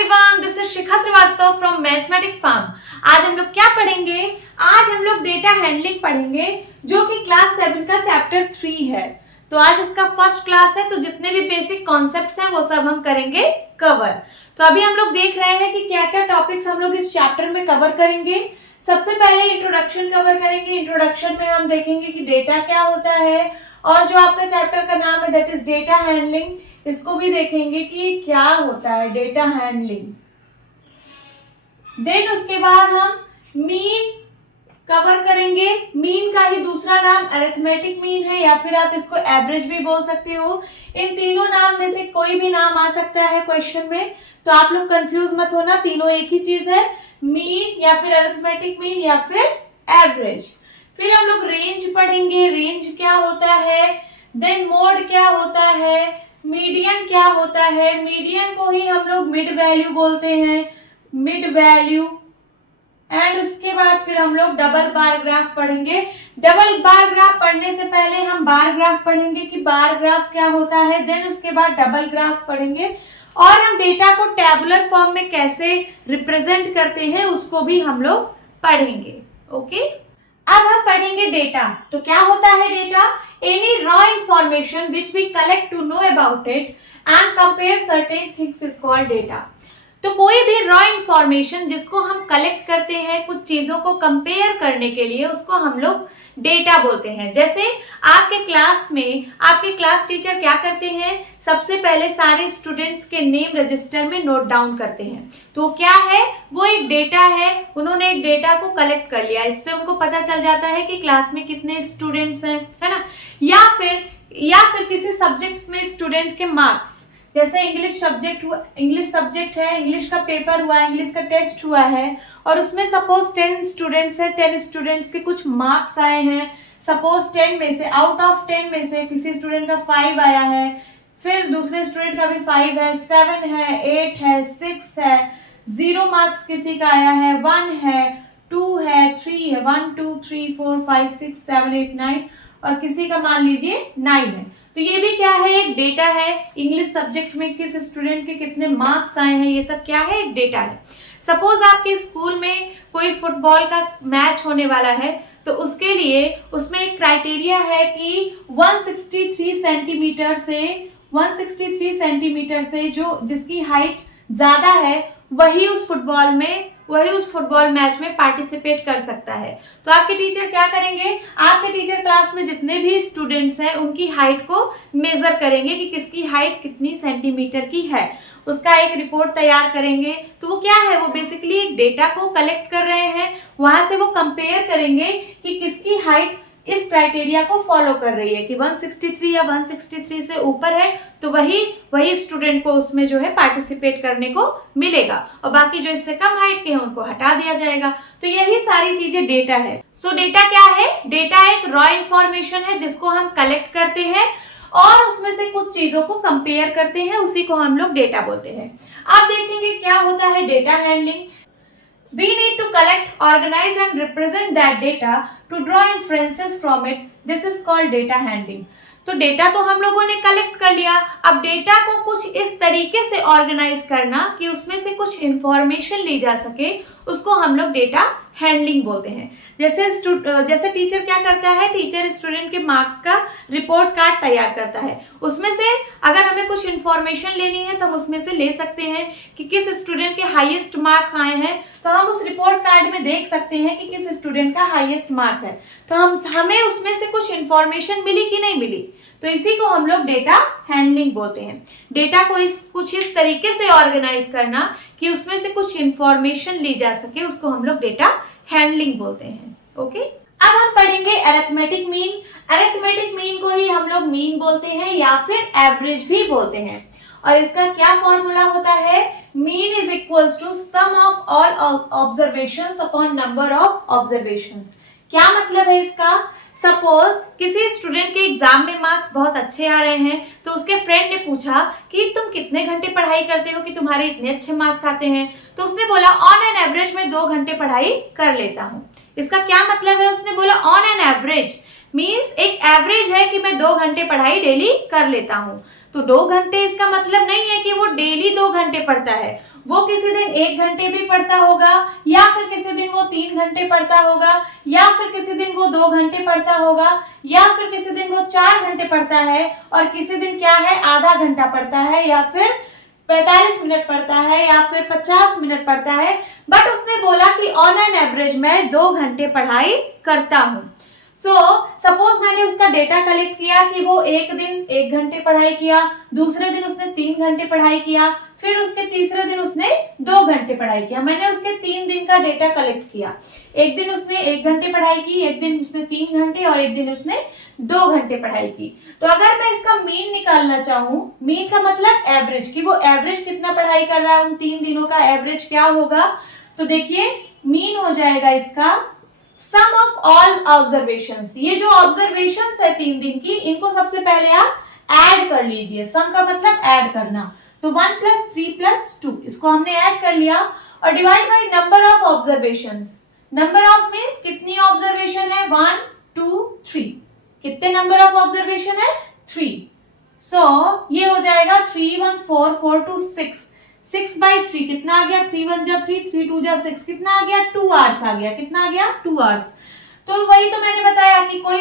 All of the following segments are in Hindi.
Everyone, this is Shikha Srivastava from mathematics farm. आज हम लोग क्या पढ़ेंगे? आज हम लोग डेटा हैंडलिंग पढ़ेंगे, जो कि क्लास 7 का चैप्टर 3 है। तो आज इसका फर्स्ट क्लास है, तो जितने भी बेसिक कॉन्सेप्ट्स हैं वो सब हम करेंगे कवर। तो अभी हम लोग देख रहे हैं कि क्या क्या टॉपिक्स हम लोग इस चैप्टर में कवर करेंगे। सबसे पहले इंट्रोडक्शन कवर करेंगे। इंट्रोडक्शन में हम देखेंगे कि डेटा क्या होता है, और जो आपका चैप्टर का नाम है दैट इज डेटा हैंडलिंग, इसको भी देखेंगे कि क्या होता है डेटा हैंडलिंग। देन उसके बाद हम मीन कवर करेंगे। मीन का ही दूसरा नाम अरिथमेटिक मीन है, या फिर आप इसको एवरेज भी बोल सकते हो। इन तीनों नाम में से कोई भी नाम आ सकता है क्वेश्चन में, तो आप लोग कंफ्यूज मत होना, तीनों एक ही चीज है, मीन या फिर अरिथमेटिक मीन या फिर एवरेज। फिर हम लोग रेंज पढ़ेंगे, रेंज क्या होता है। देन मोड क्या होता है, मीडियन क्या होता है। मीडियन को ही हम लोग मिड वैल्यू बोलते हैं, मिड वैल्यू। एंड उसके बाद फिर हम लोग डबल बार ग्राफ पढ़ेंगे। डबल बार ग्राफ पढ़ने से पहले हम बार ग्राफ पढ़ेंगे कि बार ग्राफ क्या होता है। देन उसके बाद डबल ग्राफ पढ़ेंगे, और हम डेटा को टेबुलर फॉर्म में कैसे रिप्रेजेंट करते हैं उसको भी हम लोग पढ़ेंगे। ओके, अब हम पढ़ेंगे डेटा। तो क्या होता है data? Any raw information which we collect to know about it and compare certain things is called data. तो कोई भी रॉ इंफॉर्मेशन जिसको हम कलेक्ट करते हैं कुछ चीजों को कंपेयर करने के लिए, उसको हम लोग डेटा बोलते हैं। जैसे आपके क्लास में आपके क्लास टीचर क्या करते हैं, सबसे पहले सारे स्टूडेंट्स के नेम रजिस्टर में नोट डाउन करते हैं। तो क्या है? वो एक डेटा है। उन्होंने एक डेटा को कलेक्ट कर लिया, इससे उनको पता चल जाता है कि क्लास में कितने स्टूडेंट्स हैं, है ना। या फिर किसी सब्जेक्ट्स में स्टूडेंट के मार्क्स, जैसे इंग्लिश सब्जेक्ट है, इंग्लिश का पेपर हुआ, इंग्लिश का टेस्ट हुआ है, और उसमें सपोज 10 स्टूडेंट्स है, 10 स्टूडेंट्स के कुछ मार्क्स आए हैं। सपोज 10 में से, आउट ऑफ 10 में से किसी स्टूडेंट का 5 आया है, फिर दूसरे स्टूडेंट का भी 5 है, 7 है, 8 है, 6 है, 0 मार्क्स किसी का आया है, 1 है, 2 है, 3 है, 1 2 3 4 5 6 7 8 9, और किसी का मान लीजिए 9 है। तो ये भी क्या है? एक डेटा है। इंग्लिश सब्जेक्ट में किस स्टूडेंट के कितने मार्क्स आए हैं, ये सब क्या है? एक डेटा है। सपोज आपके स्कूल में कोई फुटबॉल का मैच होने वाला है, तो उसके लिए उसमें एक क्राइटेरिया है कि 163 सेंटीमीटर से जो जिसकी हाइट ज्यादा है वही उस फुटबॉल मैच में पार्टिसिपेट कर सकता है। तो आपके टीचर क्या करेंगे? आपके टीचर क्लास में जितने भी स्टूडेंट्स हैं उनकी हाइट को मेजर करेंगे कि किसकी हाइट कितनी सेंटीमीटर की है, उसका एक रिपोर्ट तैयार करेंगे। तो वो क्या है? वो बेसिकली एक डेटा को कलेक्ट कर रहे हैं, वहां से वो कंपेयर करेंगे कि किसकी हाइट इस क्राइटेरिया को फॉलो कर रही है कि 163 या 163 से ऊपर है, तो वही स्टूडेंट को उसमें जो है पार्टिसिपेट करने को मिलेगा, और बाकी जो इससे कम हाइट के हैं उनको हटा दिया जाएगा। तो यही सारी चीजें डेटा है। सो डेटा क्या है? डेटा एक रॉ इंफॉर्मेशन है जिसको हम कलेक्ट करते हैं और उसमें से कुछ चीजों को कंपेयर करते हैं, उसी को हम लोग डेटा बोलते हैं। अब देखेंगे क्या होता है data handling. We need to collect, organize and represent that data to draw inferences from it. This is called data handling. तो डेटा तो हम लोगों ने कलेक्ट कर लिया, अब डेटा को कुछ इस तरीके से ऑर्गेनाइज करना कि उसमें से कुछ इंफॉर्मेशन ली जा सके, उसको हम लोग डेटा हैंडलिंग बोलते हैं। जैसे टीचर क्या करता है? टीचर स्टूडेंट के मार्क्स का रिपोर्ट कार्ड तैयार करता है। उसमें से अगर हमें कुछ इंफॉर्मेशन लेनी है तो हम उसमें से ले सकते हैं कि किस स्टूडेंट के हाईएस्ट मार्क आए हैं, तो हम उस रिपोर्ट कार्ड में देख सकते हैं कि किस स्टूडेंट का हाईएस्ट मार्क है। तो हमें उसमें से कुछ इंफॉर्मेशन मिली कि नहीं मिली, तो इसी को हम लोग डेटा हैंडलिंग बोलते हैं। डेटा को कुछ इस तरीके से ऑर्गेनाइज करना कि उसमें से कुछ इंफॉर्मेशन ली जा सके, उसको हम लोग डेटा हैंडलिंग बोलते हैं। ओके, अब हम पढ़ेंगे अरिथमेटिक मीन। अरिथमेटिक मीन को ही हम लोग मीन बोलते हैं या फिर एवरेज भी बोलते हैं, और इसका क्या फॉर्मूला होता है? Mean is equals to sum of all observations upon number of observations. क्या मतलब है इसका? सपोज किसी स्टूडेंट के एग्जाम में मार्क्स बहुत अच्छे आ रहे हैं, तो उसके फ्रेंड ने पूछा कि तुम कितने घंटे पढ़ाई करते हो कि तुम्हारे इतने अच्छे मार्क्स आते हैं, तो उसने बोला ऑन एन एवरेज मैं 2 घंटे पढ़ाई कर लेता हूँ। इसका क्या मतलब है? उसने बोला ऑन एन एवरेज मीन्स एक एवरेज है कि मैं 2 घंटे पढ़ाई डेली कर लेता हूँ। तो 2 घंटे इसका मतलब नहीं है कि वो डेली 2 घंटे पढ़ता है, वो किसी दिन 1 घंटे भी पढ़ता होगा, या फिर किसी दिन वो 3 घंटे पढ़ता होगा, या फिर किसी दिन वो 2 घंटे पढ़ता होगा, या फिर किसी दिन वो 4 घंटे पढ़ता है, और किसी दिन क्या है आधा घंटा पढ़ता है, या फिर 45 मिनट पढ़ता है, या फिर 50 मिनट पढ़ता है। बट उसने बोला कि ऑन एन एवरेज मैं 2 घंटे पढ़ाई करता हूँ। सपोज मैंने उसका डेटा कलेक्ट किया कि वो एक दिन 1 घंटे पढ़ाई किया, दूसरे दिन उसने 3 घंटे पढ़ाई किया, फिर उसके तीसरे दिन उसने 2 घंटे पढ़ाई किया। मैंने उसके 3 दिन का डेटा कलेक्ट किया। एक दिन उसने 1 घंटे पढ़ाई की, एक दिन उसने 3 घंटे, और एक दिन उसने 2 घंटे पढ़ाई की। तो अगर मैं इसका मीन निकालना चाहूं, मीन का मतलब एवरेज, कि वो एवरेज कितना पढ़ाई कर रहा है, उन 3 दिनों का एवरेज क्या होगा, तो देखिए मीन हो जाएगा इसका सम ऑफ ऑल ऑब्जर्वेशंस। ये जो ऑब्जर्वेशंस है 3 दिन की, इनको सबसे पहले आप ऐड कर लीजिए। सम का मतलब ऐड करना, तो 1 + 3 + 2, इसको हमने ऐड कर लिया, और divide by number of observations. Number of means कितनी ऑब्जर्वेशन है, 1 2 3, कितने नंबर ऑफ ऑब्जर्वेशन है, 3। ये हो जाएगा 3 1 4 4 2 6, 6/3 कितना आ गया, 3 1 जा 3, 3 2 जा 6, कितना आ गया, 2 आवर्स आ गया। कितना आ गया, 2 आवर्स। तो वही तो मैंने बताया कि कोई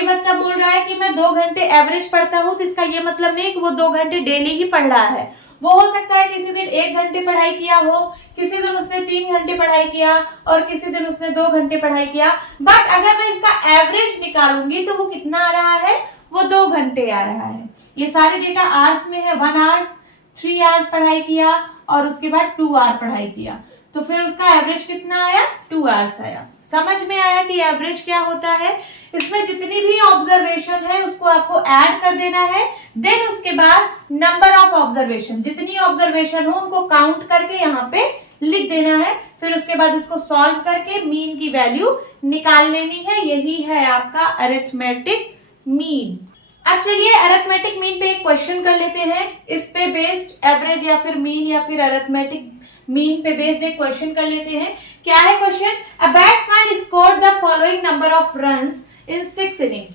बच्चा बोल रहा है कि मैं 2 घंटे एवरेज पढ़ता हूँ, तो इसका ये मतलब नहीं कि वो 2 घंटे डेली ही पढ़ रहा है। वो हो सकता है किसी दिन 1 घंटे पढ़ाई किया हो, किसी दिन उसने 3 घंटे पढ़ाई किया, और किसी दिन उसने 2 घंटे पढ़ाई किया। बट अगर मैं इसका एवरेज निकालूंगी तो वो कितना आ रहा है, वो 2 घंटे आ रहा है। ये सारे डेटा आवर्स में है, 1 आवर्स, 3 आवर्स पढ़ाई किया, और उसके बाद 2 आवर पढ़ाई किया, तो फिर उसका एवरेज कितना आया, 2 आवर्स आया। समझ में आया कि एवरेज क्या होता है। इसमें जितनी भी ऑब्जर्वेशन है उसको आपको ऐड कर देना है, देन उसके बाद नंबर ऑफ ऑब्जर्वेशन, जितनी ऑब्जर्वेशन हो उनको काउंट करके यहाँ पे लिख देना है। फिर उसके बाद इसको सॉल्व करके मीन की वैल्यू निकाल लेनी है। यही है आपका अरिथमेटिक मीन। अब चलिए अरिथमेटिक मीन पे एक क्वेश्चन कर लेते हैं। इस पे बेस्ड एवरेज या फिर मीन या फिर अरिथमेटिक मीन पे बेस्ड एक क्वेश्चन कर लेते हैं। क्या है question, a batsman scored the following number of runs in 6 inning.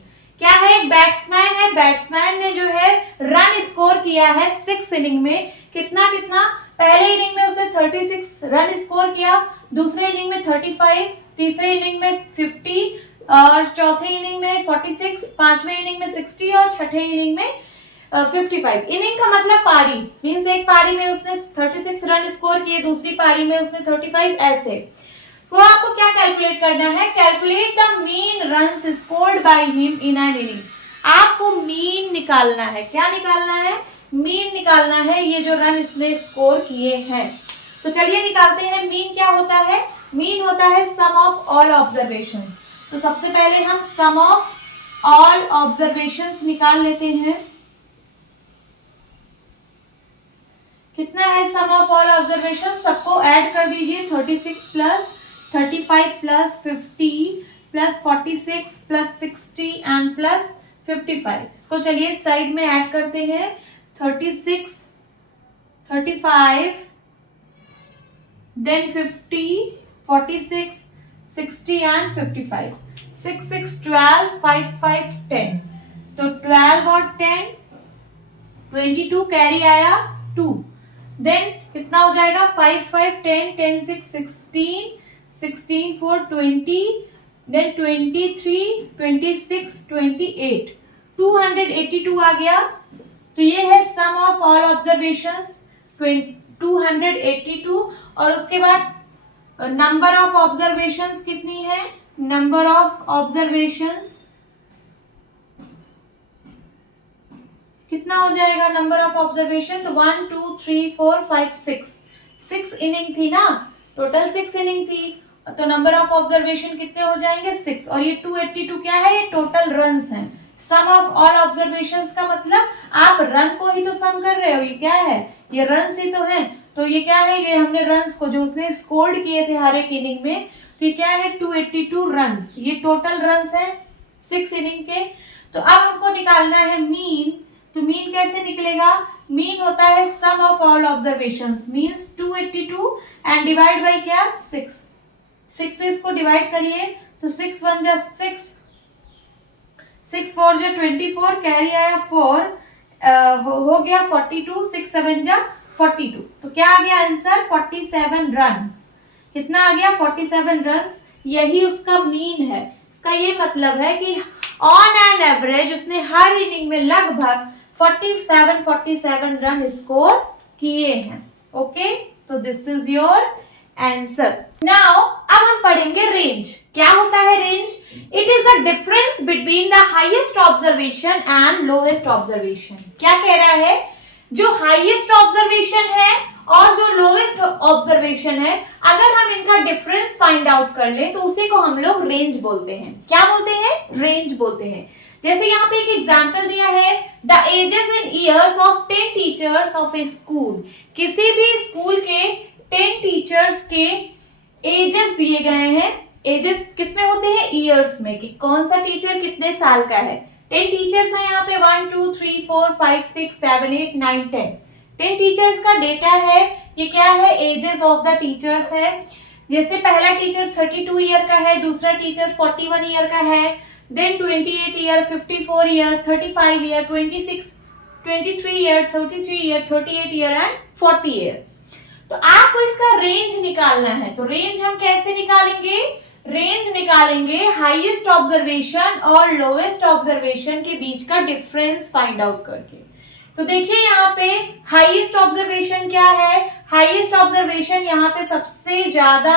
क्या है, एक बैट्समैन है, बैट्समैन ने जो है रन स्कोर किया है 6 इनिंग में। कितना कितना, पहले इनिंग में उसने 36 रन स्कोर किया, दूसरे इनिंग में 35, तीसरे इनिंग में 50, और चौथे इनिंग में 46, पांचवें इनिंग में 60, और छठे इनिंग में 55। इनिंग का मतलब पारी, मींस एक पारी में उसने 36 रन स्कोर किए, दूसरी पारी में उसने 35, ऐसे। तो आपको क्या कैलकुलेट करना है, calculate the mean runs scored by him in an inning. आपको मीन निकालना है। क्या निकालना है, मीन निकालना है, ये जो रन इसने स्कोर किए हैं। तो चलिए निकालते हैं। मीन क्या होता है, मीन होता है सम ऑफ ऑल ऑब्जर्वेशंस। तो सबसे पहले हम सम ऑफ ऑल ऑब्जर्वेशंस निकाल लेते हैं। कितना है सम ऑफ ऑल ऑब्जर्वेशंस, सबको ऐड कर दीजिए। 36 + 35 + 50 + 46 + 60 एंड + 55। इसको चलिए साइड में ऐड करते हैं। 36, 35, देन 50, 46, 60 एंड 55। 6 6 12, 5 5 10। तो 12 और 10 22, कैरी आया 2। देन कितना हो जाएगा, 5 5 10, 10 6 16, 16 4 20, देन 23, 26, 28, 282 आ गया। तो ये है सम ऑफ ऑल ऑब्जर्वेशंस 282। और उसके बाद नंबर ऑफ ऑब्जर्वेशंस कितनी है, नंबर ऑफ ऑब्जर्वेशंस कितना हो जाएगा, नंबर ऑफ ऑब्जर्वेशन, तो 1 2 3 4 5 6 इनिंग थी ना, टोटल 6 इनिंग थी, तो नंबर ऑफ ऑब्जर्वेशन कितने हो जाएंगे, 6। और ये 282 क्या है, ये टोटल रन्स हैं। सम ऑफ ऑल ऑब्जर्वेशंस का मतलब आप रन को ही तो सम कर रहे हो, ये क्या है, ये रन्स ही तो हैं। तो ये क्या है, ये हमने रन्स को जो उसने स्कोर्ड किए थे हर एक इनिंग में, तो ये क्या है 282 रन्स, ये टोटल रन्स है 6 इनिंग के। तो अब हमको निकालना है मीन। तो मीन कैसे निकलेगा, मीन होता है sum of all observations, means 282 and divide by क्या, 6। 6 से इसको डिवाइड करिए, तो 6 1 जा 6, 6 4 जा 24, कैरी आया 4, हो गया 42, 6 7 जा 42। तो क्या आ गया आंसर? 47 रन। कितना आ गया? 47 रन। यही उसका मीन है। इसका ये मतलब है कि ऑन एन एवरेज उसने हर इनिंग में लगभग 47 रन स्कोर किए हैं। ओके, तो this is your answer. Now अब हम पढ़ेंगे रेंज। क्या होता है range? It is the difference between the highest observation and lowest observation. क्या कह रहा है? जो हाईएस्ट ऑब्जर्वेशन है और जो लोएस्ट ऑब्जर्वेशन है, अगर हम इनका डिफरेंस फाइंड आउट कर ले तो उसी को हम लोग रेंज बोलते हैं। क्या बोलते हैं? रेंज बोलते हैं। जैसे यहाँ पे एक एग्जाम्पल दिया है, the ages in years of 10 teachers of a school. किसी भी स्कूल के 10 टीचर्स के एजेस दिए गए हैं। एजेस किसमें होते हैं? ईयर्स में, कि कौन सा टीचर कितने साल का है। 10 टीचर्स हैं यहाँ पे, 1 2 3 4 5 6 7 8 9 10। 10 टीचर्स का डेटा है। ये क्या है? एजेस ऑफ द टीचर्स है। जैसे पहला टीचर 32 ईयर का है, दूसरा टीचर 41 ईयर का है, then 28 year, 54 year, 35 year, 26 23 year, 33 year, 38 year and 40 year. तो आपको इसका रेंज निकालना है। तो रेंज हम कैसे निकालेंगे? रेंज निकालेंगे हाईएस्ट ऑब्जर्वेशन और लोएस्ट ऑब्जर्वेशन के बीच का डिफरेंस फाइंड आउट करके। तो देखिए यहाँ पे हाईएस्ट ऑब्जर्वेशन क्या है? हाईएस्ट ऑब्जर्वेशन यहाँ पे सबसे ज्यादा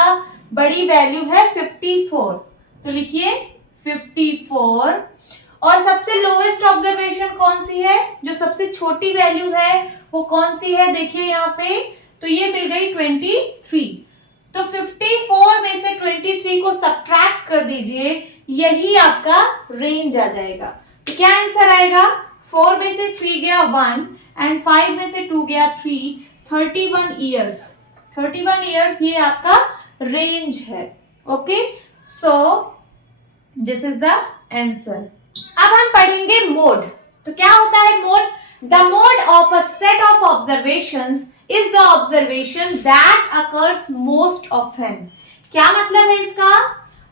बड़ी वैल्यू है 54। तो लिखिए 54। और सबसे लोएस्ट ऑब्जर्वेशन कौन सी है? जो सबसे छोटी वैल्यू है वो कौन सी है? देखिए यहाँ पे, तो ये मिल गई 23। तो 54 में से 23 को सब्ट्रैक्ट कर दीजिए, यही आपका रेंज आ जाएगा। तो क्या आंसर आएगा? 4 में से 3 गया 1 एंड 5 में से 2 गया 3, 31 ईयर्स। 31 ईयर्स ये आपका रेंज है। Okay, so this is the answer. अब हम पढ़ेंगे मोड। तो क्या होता है mode? The mode of a set of observations is the observation that occurs most often। क्या मतलब है इसका?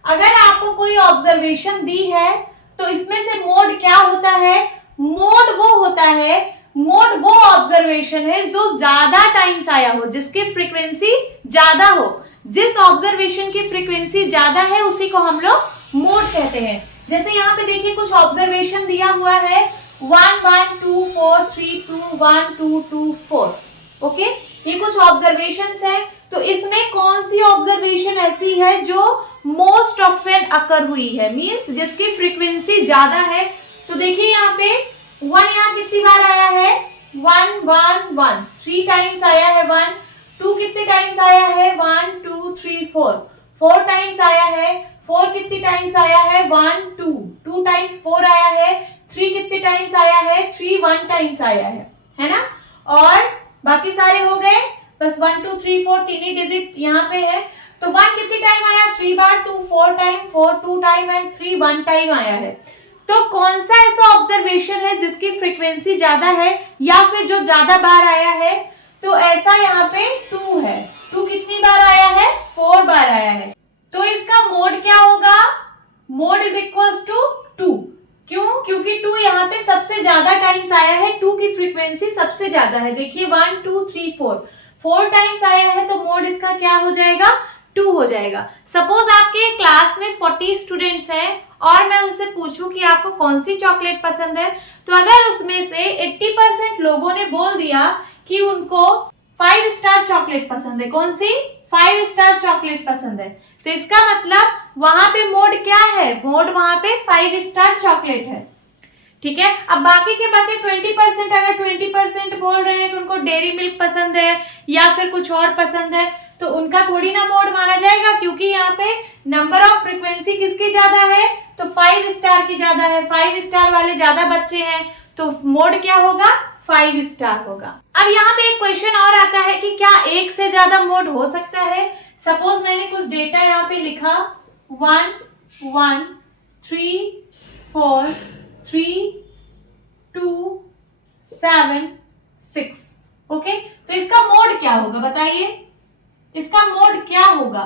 अगर आपको कोई ऑब्जर्वेशन दी है तो इसमें से मोड क्या होता है? मोड वो होता है, मोड वो ऑब्जर्वेशन है जो ज्यादा टाइम्स आया हो, जिसकी फ्रीक्वेंसी ज्यादा हो। जिस ऑब्जर्वेशन की फ्रीक्वेंसी ज्यादा है उसी को हम लोग मोड कहते हैं। जैसे यहाँ पे देखिए कुछ ऑब्जर्वेशन दिया हुआ है, 1 1 2 4 3 2 1 2 2 4। ओके, ये कुछ ऑब्जर्वेशंस है। तो इसमें कौन सी ऑब्जर्वेशन ऐसी है जो मोस्ट ऑफन अकर हुई है, मींस जिसकी फ्रीक्वेंसी ज्यादा है? तो देखिए यहाँ पे 1 यहाँ कितनी बार आया है? 1 1 1 3 टाइम्स आया है 1। 2 कितने टाइम्स आया है? 1 2 3 4 4 टाइम्स आया है। 4 कितने टाइम्स आया है? 1 2 2 टाइम्स 4 आया है। 3 कितने टाइम्स आया है? 3 1 टाइम्स आया है ना? और बाकी सारे हो गए, बस 1 2 3 4 तीन ही डिजिट यहाँ पे है। तो 1 कितनी टाइम आया? 3 बार, 2 4 टाइम, 4 2 टाइम एंड 3 1 टाइम आया है। तो कौन सा ऐसा ऑब्जर्वेशन है जिसकी फ्रीक्वेंसी ज्यादा है या फिर जो ज्यादा बार आया है? तो ऐसा यहाँ पे 2 है। 2 कितनी बार आया है? 4 बार आया है। तो इसका मोड क्या होगा? Mode is equals to 2। क्यों? क्योंकि 2 यहाँ पे सबसे ज्यादा टाइम्स आया है, 2 की फ्रीक्वेंसी सबसे ज्यादा है। देखिए 1 2 3 4 टाइम्स आया है, तो मोड इसका क्या हो जाएगा? 2 हो जाएगा। सपोज आपके क्लास में 40 स्टूडेंट्स हैं और मैं उनसे पूछूं कि आपको कौन सी चॉकलेट पसंद है, तो अगर उसमें से 80% लोगों ने बोल दिया कि उनको 5 स्टार चॉकलेट पसंद है, कौन सी? 5 स्टार चॉकलेट पसंद है, तो इसका मतलब वहां पे मोड क्या है? मोड वहां पे 5 स्टार चॉकलेट है। ठीक है, अब बाकी के बचे 20%, अगर 20% बोल रहे हैं कि उनको डेयरी मिल्क पसंद है या फिर कुछ और पसंद है, तो उनका थोड़ी ना मोड माना जाएगा, क्योंकि यहाँ पे नंबर ऑफ फ्रीक्वेंसी किसकी ज्यादा है? तो 5 स्टार की ज्यादा है। 5 स्टार वाले ज्यादा बच्चे हैं, तो मोड क्या होगा? 5 स्टार होगा। अब यहाँ पे एक क्वेश्चन और आता है कि क्या एक से ज्यादा मोड हो सकता है? सपोज मैंने कुछ डेटा यहाँ पे लिखा 1 1 3 4 3 2 7 6। ओके, तो इसका मोड क्या होगा बताइए? इसका मोड क्या होगा?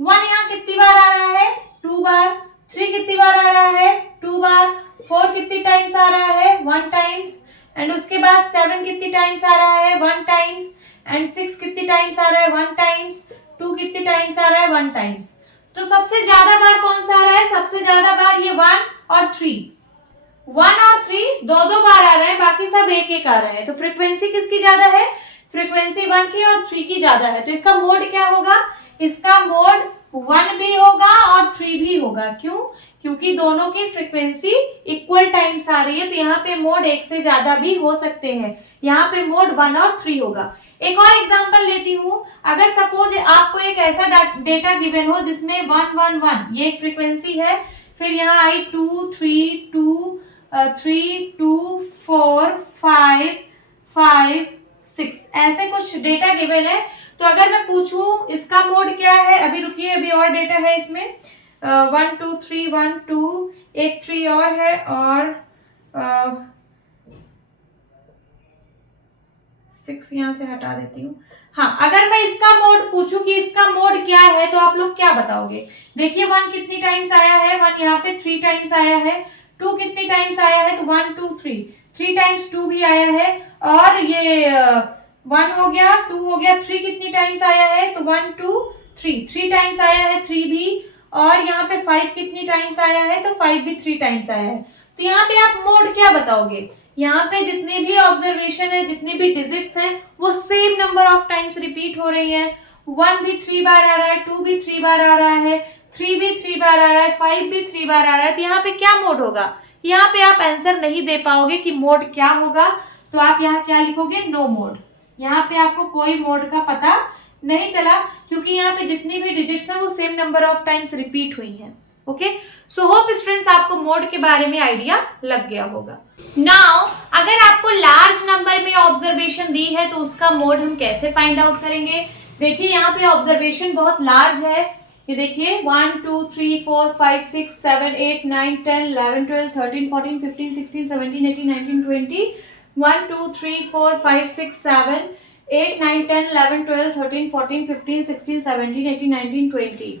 1 यहाँ कितनी बार आ रहा है? 2 बार। 3 कितनी बार आ रहा है? 2 बार। 4 कितनी टाइम्स आ रहा है? 1 टाइम्स। एंड उसके बाद 7 कितनी टाइम्स आ रहा है, 1 टाइम्स, एंड 6 कितनी टाइम्स आ रहा है, 1 टाइम्स, 2 कितनी टाइम्स आ रहा है, 1 टाइम्स। तो सबसे ज्यादा बार कौन सा आ रहा है, सबसे ज्यादा बार ये 1 और 3, 1 और 3 दो दो बार आ रहे हैं, बाकी सब एक एक आ रहे हैं। तो फ्रीक्वेंसी किसकी ज्यादा है, फ्रीक्वेंसी 1 की और 3 की ज्यादा है। तो इसका मोड क्या होगा, इसका मोड 1 भी होगा और 3 भी होगा। क्यों, क्योंकि दोनों की फ्रीक्वेंसी इक्वल टाइम्स आ रही है, तो यहाँ पे मोड एक से ज्यादा भी हो सकते हैं। यहाँ पे मोड 1 और 3 होगा। एक और एग्जांपल लेती हूँ, अगर सपोज आपको एक ऐसा डेटा गिवन हो जिसमें 1 1 1 ये एक फ्रीक्वेंसी है, फिर यहाँ आई 2 3 2 3 2 4 5 5 6 ऐसे कुछ डेटा गिवन है। तो अगर मैं पूछूं इसका मोड क्या है, अभी रुकिए, अभी और डेटा है इसमें, 1 2 3 1 2 एक 3 और है, और 6 यहाँ से हटा देती हूँ। हाँ, अगर मैं इसका मोड पूछूं कि इसका मोड क्या है, तो आप लोग क्या बताओगे। देखिए 1 कितनी टाइम्स आया है, 1 यहाँ पे 3 टाइम्स आया है, 2 कितनी टाइम्स आया है, तो 1 2 3 टाइम्स 2 भी आया है, और ये 1 हो गया, 2 हो गया, 3 कितनी टाइम्स आया है, तो 1 2 3 टाइम्स आया है 3 भी, और यहाँ पे 5 कितनी टाइम्स आया है, तो 5 भी 3 टाइम्स आया है। तो यहाँ पे आप मोड क्या बताओगे, यहाँ पे जितने भी ऑब्जर्वेशन है, जितने भी डिजिट्स हैं, वो same number of times repeat हो रही है। 1 भी 3 बार आ रहा है, 2 भी 3 बार आ रहा है, 3 भी 3 बार आ रहा है, 5 भी 3 बार आ रहा है। तो यहाँ पे क्या मोड होगा, यहाँ पे आप आंसर नहीं दे पाओगे कि मोड क्या होगा, तो आप यहाँ क्या लिखोगे, नो मोड। यहाँ पे आपको कोई मोड का पता नहीं चला, क्योंकि यहाँ पे जितनी भी डिजिट्स हैं वो same number of times repeat हुई हैं। ओके, सो होप स्टूडेंट्स आपको मोड के बारे में आइडिया लग गया होगा। नाउ अगर आपको लार्ज नंबर में ऑब्जर्वेशन दी है तो उसका मोड हम कैसे फाइंड आउट करेंगे। देखिए यहाँ पे ऑब्जर्वेशन बहुत लार्ज है, ये देखिए 1 2 3 4 5 6 7 8 9 10 11 12 13 14 15 16 17 18 19 20 1 2 3 4 5 6 7 8 9 10 11 12 13 14 15 16 17 18 19 20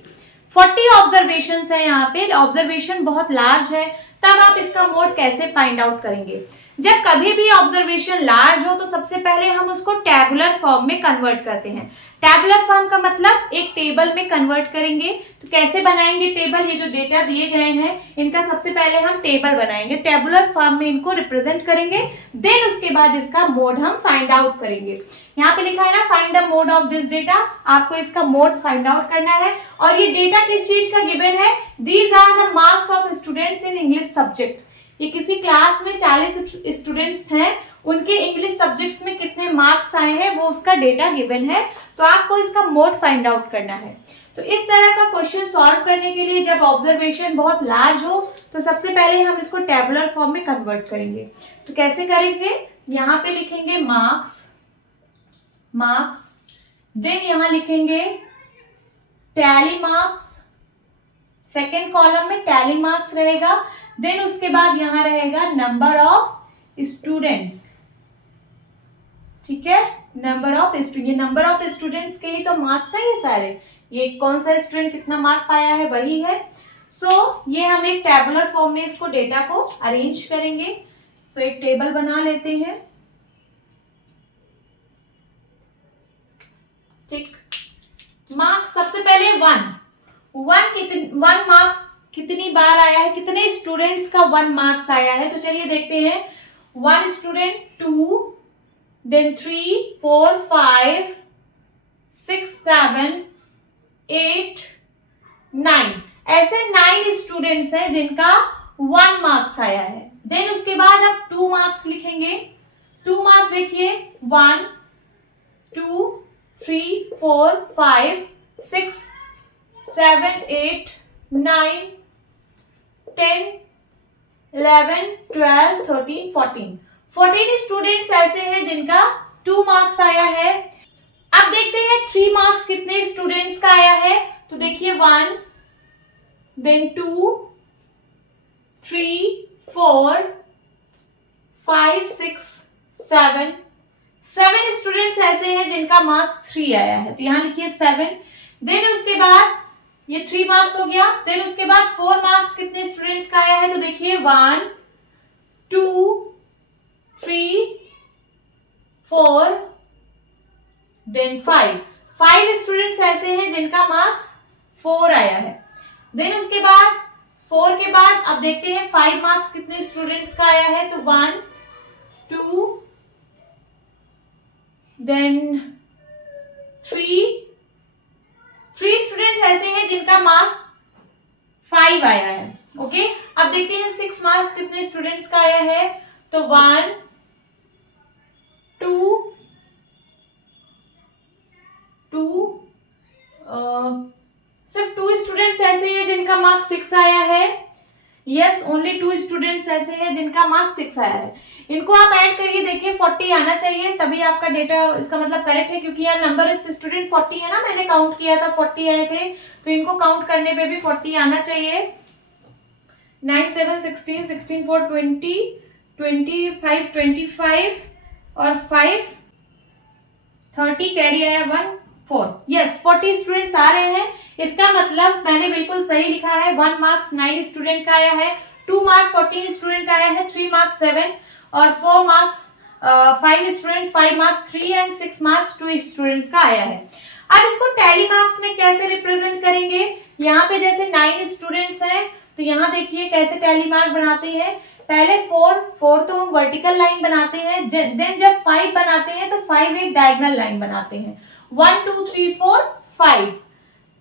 40 ऑब्जर्वेशन है। यहाँ पे ऑब्जर्वेशन बहुत लार्ज है, तब आप इसका मोड कैसे फाइंड आउट करेंगे। जब कभी भी ऑब्जर्वेशन लार्ज हो तो सबसे पहले हम उसको टेबुलर फॉर्म में कन्वर्ट करते हैं। टेबुलर फॉर्म का मतलब एक टेबल में कन्वर्ट करेंगे। तो कैसे बनाएंगे टेबल, ये जो डेटा दिए गए हैं इनका सबसे पहले हम टेबल बनाएंगे, टेबुलर फॉर्म में इनको रिप्रेजेंट करेंगे, देन उसके बाद इसका मोड हम फाइंड आउट करेंगे। यहाँ पे लिखा है ना, find the mode of this data, आपको इसका मोड फाइंड आउट करना है। और ये डेटा किस चीज का गिवन है, these are the marks of students in English subject. ये किसी क्लास में 40 स्टूडेंट्स हैं, उनके इंग्लिश सब्जेक्ट्स में कितने मार्क्स आए हैं वो उसका डेटा गिवन है, तो आपको इसका मोड फाइंड आउट करना है। तो इस तरह का क्वेश्चन सॉल्व करने के लिए जब ऑब्जर्वेशन बहुत लार्ज हो तो सबसे पहले हम इसको टेबुलर फॉर्म में कन्वर्ट करेंगे। तो कैसे करेंगे, यहाँ पे लिखेंगे मार्क्स, देन यहाँ लिखेंगे टैली मार्क्स, सेकेंड कॉलम में टैली मार्क्स रहेगा, देन उसके बाद यहाँ रहेगा नंबर ऑफ स्टूडेंट्स। ठीक है, नंबर ऑफ स्टूडेंट, ये नंबर ऑफ स्टूडेंट्स के ही तो मार्क्स है ये सारे, ये कौन सा स्टूडेंट कितना मार्क पाया है वही है। सो ये हम एक टेबुलर फॉर्म में इसको डेटा को अरेंज करेंगे। सो एक टेबल बना लेते हैं। ठीक, मार्क्स सबसे पहले 1 मार्क्स कितनी बार आया है, कितने स्टूडेंट्स का 1 मार्क्स आया है। तो चलिए देखते हैं, 1 स्टूडेंट, 2, देन 3 4 5 6 7 8 9 ऐसे 9 स्टूडेंट्स हैं जिनका 1 मार्क्स आया है। देन उसके बाद आप 2 मार्क्स लिखेंगे। 2 मार्क्स देखिए 1 2 3 4 5 6 7 8 9 10 11 12 13 14 स्टूडेंट्स ऐसे हैं जिनका 2 मार्क्स आया है। अब देखते हैं 3 मार्क्स कितने स्टूडेंट्स का आया है। तो देखिए 1 देन 2 3 4 5 6 7 स्टूडेंट्स ऐसे हैं जिनका मार्क्स 3 आया है। तो यहाँ लिखिए 7। देन उसके बाद ये 3 मार्क्स हो गया। देन उसके बाद 4 मार्क्स कितने स्टूडेंट्स का आया है। तो देखिए 1 2 3, 4, देन 5। 5 स्टूडेंट्स ऐसे हैं जिनका मार्क्स 4 आया है। देन उसके बाद 4 के बाद अब देखते हैं 5 मार्क्स कितने स्टूडेंट्स का आया है। तो 1, 2, देन 3 स्टूडेंट्स ऐसे हैं जिनका मार्क्स 5 आया है। ओके, अब देखते हैं 6 मार्क्स कितने स्टूडेंट्स का आया है। तो 1, 2, सिर्फ 2 स्टूडेंट्स ऐसे हैं जिनका मार्क्स 6 आया है। यस, ओनली 2 स्टूडेंट्स ऐसे हैं जिनका मार्क्स 6 आया है। इनको आप ऐड करिए, देखिए 40 आना चाहिए, तभी आपका डेटा इसका मतलब करेक्ट है, क्योंकि यहाँ नंबर ऑफ स्टूडेंट 40 है ना, मैंने काउंट किया था 40 आए थे, तो इनको काउंट करने पे भी 40 आना चाहिए। 9, 7, 16, 16, 4, 20, 25, 25 और 5, 30 कैरी आया 1, 4। यस, 40 स्टूडेंट्स आ रहे हैं। इसका मतलब मैंने बिल्कुल सही लिखा है। 1 मार्क्स 9 स्टूडेंट का आया है, 2 मार्क्स 14 स्टूडेंट का आया है, 3 मार्क्स 7 और 4 marks 5 student, 5 marks 3 and 6 marks 2 students का आया है। अब इसको टैली मार्क्स में कैसे रिप्रेजेंट करेंगे। यहाँ पे जैसे 9 स्टूडेंट्स हैं, तो यहाँ देखिए कैसे टैली मार्क बनाते हैं। पहले 4 तो हम वर्टिकल लाइन बनाते हैं, देन जब 5 बनाते हैं तो 5 एक डायगोनल लाइन बनाते हैं। 1, 2, 3, 4, 5,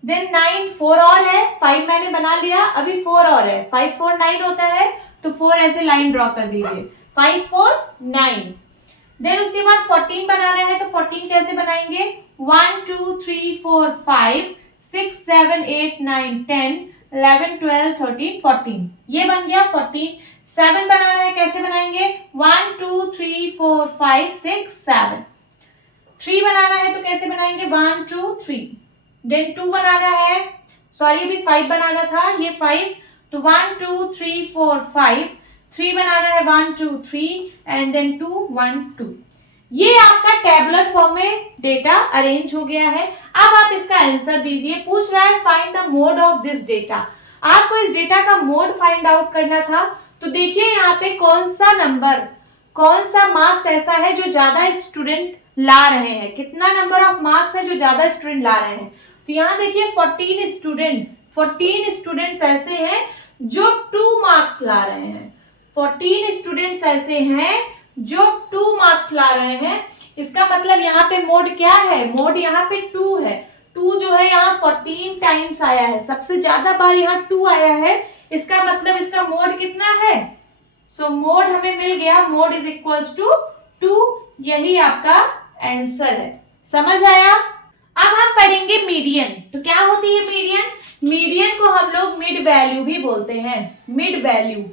देन 9, 4 और है, 5 मैंने बना लिया, अभी 4 और है, 5, 4, 9 होता है, तो 4 ऐसे लाइन ड्रॉ कर दीजिए, 5, 4, 9। देन उसके बाद 14 बनाना है, तो 14 कैसे बनाएंगे। 1, 2, 3, 4, 5, 6, 7, 8, 9, 10, 11, 12, 13, 14, ये बन गया 14। 7 बनाना है, कैसे बनाएंगे। 1, 2, 3, 4, 5, 6, 7। 3 बनाना है तो कैसे बनाएंगे। 1, 2, 3। देन 2 बनाना है, सॉरी अभी 5 बनाना था, ये 5, तो 1, 2, 3, 4, 5। 3 बनाना है, 1, 2, 3 एंड देन 2, 1, 2। ये आपका टेबुलर फॉर्म में डेटा अरेंज हो गया है। अब आप इसका आंसर दीजिए। पूछ रहा है find the mode of this data. आपको इस डेटा का मोड फाइंड आउट करना था। तो देखिए यहाँ पे कौन सा नंबर, कौन सा मार्क्स ऐसा है जो ज्यादा स्टूडेंट ला रहे हैं, कितना नंबर ऑफ मार्क्स है जो ज्यादा स्टूडेंट ला रहे हैं। तो यहाँ देखिए 14 स्टूडेंट्स ऐसे हैं जो 2 मार्क्स ला रहे हैं। 14 स्टूडेंट्स ऐसे हैं जो 2 मार्क्स ला रहे हैं। इसका मतलब यहाँ पे मोड क्या है, मोड यहाँ पे 2 है। 2 जो है यहाँ 14 टाइम्स आया है, सबसे ज्यादा बार यहाँ 2 आया है। इसका मतलब इसका मोड कितना है। सो मोड हमें मिल गया, मोड इज इक्वल्स टू 2। यही आपका आंसर है। समझ आया। अब हम पढ़ेंगे मीडियन। तो क्या होती है मीडियन। मीडियन को हम लोग मिड वैल्यू भी बोलते हैं। मिड वैल्यू,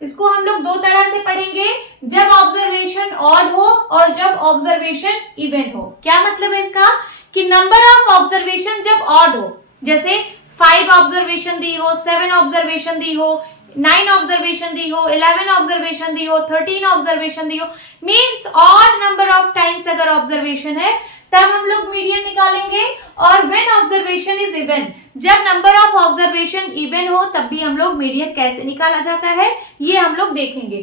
इसको हम लोग 2 तरह से पढ़ेंगे, जब ऑब्जर्वेशन ऑड हो और जब ऑब्जर्वेशन इवन हो। क्या मतलब है इसका कि नंबर ऑफ ऑब्जर्वेशन जब ऑड हो, जैसे 5 ऑब्जर्वेशन दी हो, 7 ऑब्जर्वेशन दी हो, 9 ऑब्जर्वेशन दी हो, 11 ऑब्जर्वेशन दी हो, 13 ऑब्जर्वेशन दी हो, means odd number of times अगर ऑब्जर्वेशन है तब हम लोग मीडियन निकालेंगे। और व्हेन ऑब्जर्वेशन इज इवन, जब नंबर ऑफ ऑब्जर्वेशन इवन हो तब भी हम लोग मीडियन कैसे निकाला जाता है ये हम लोग देखेंगे।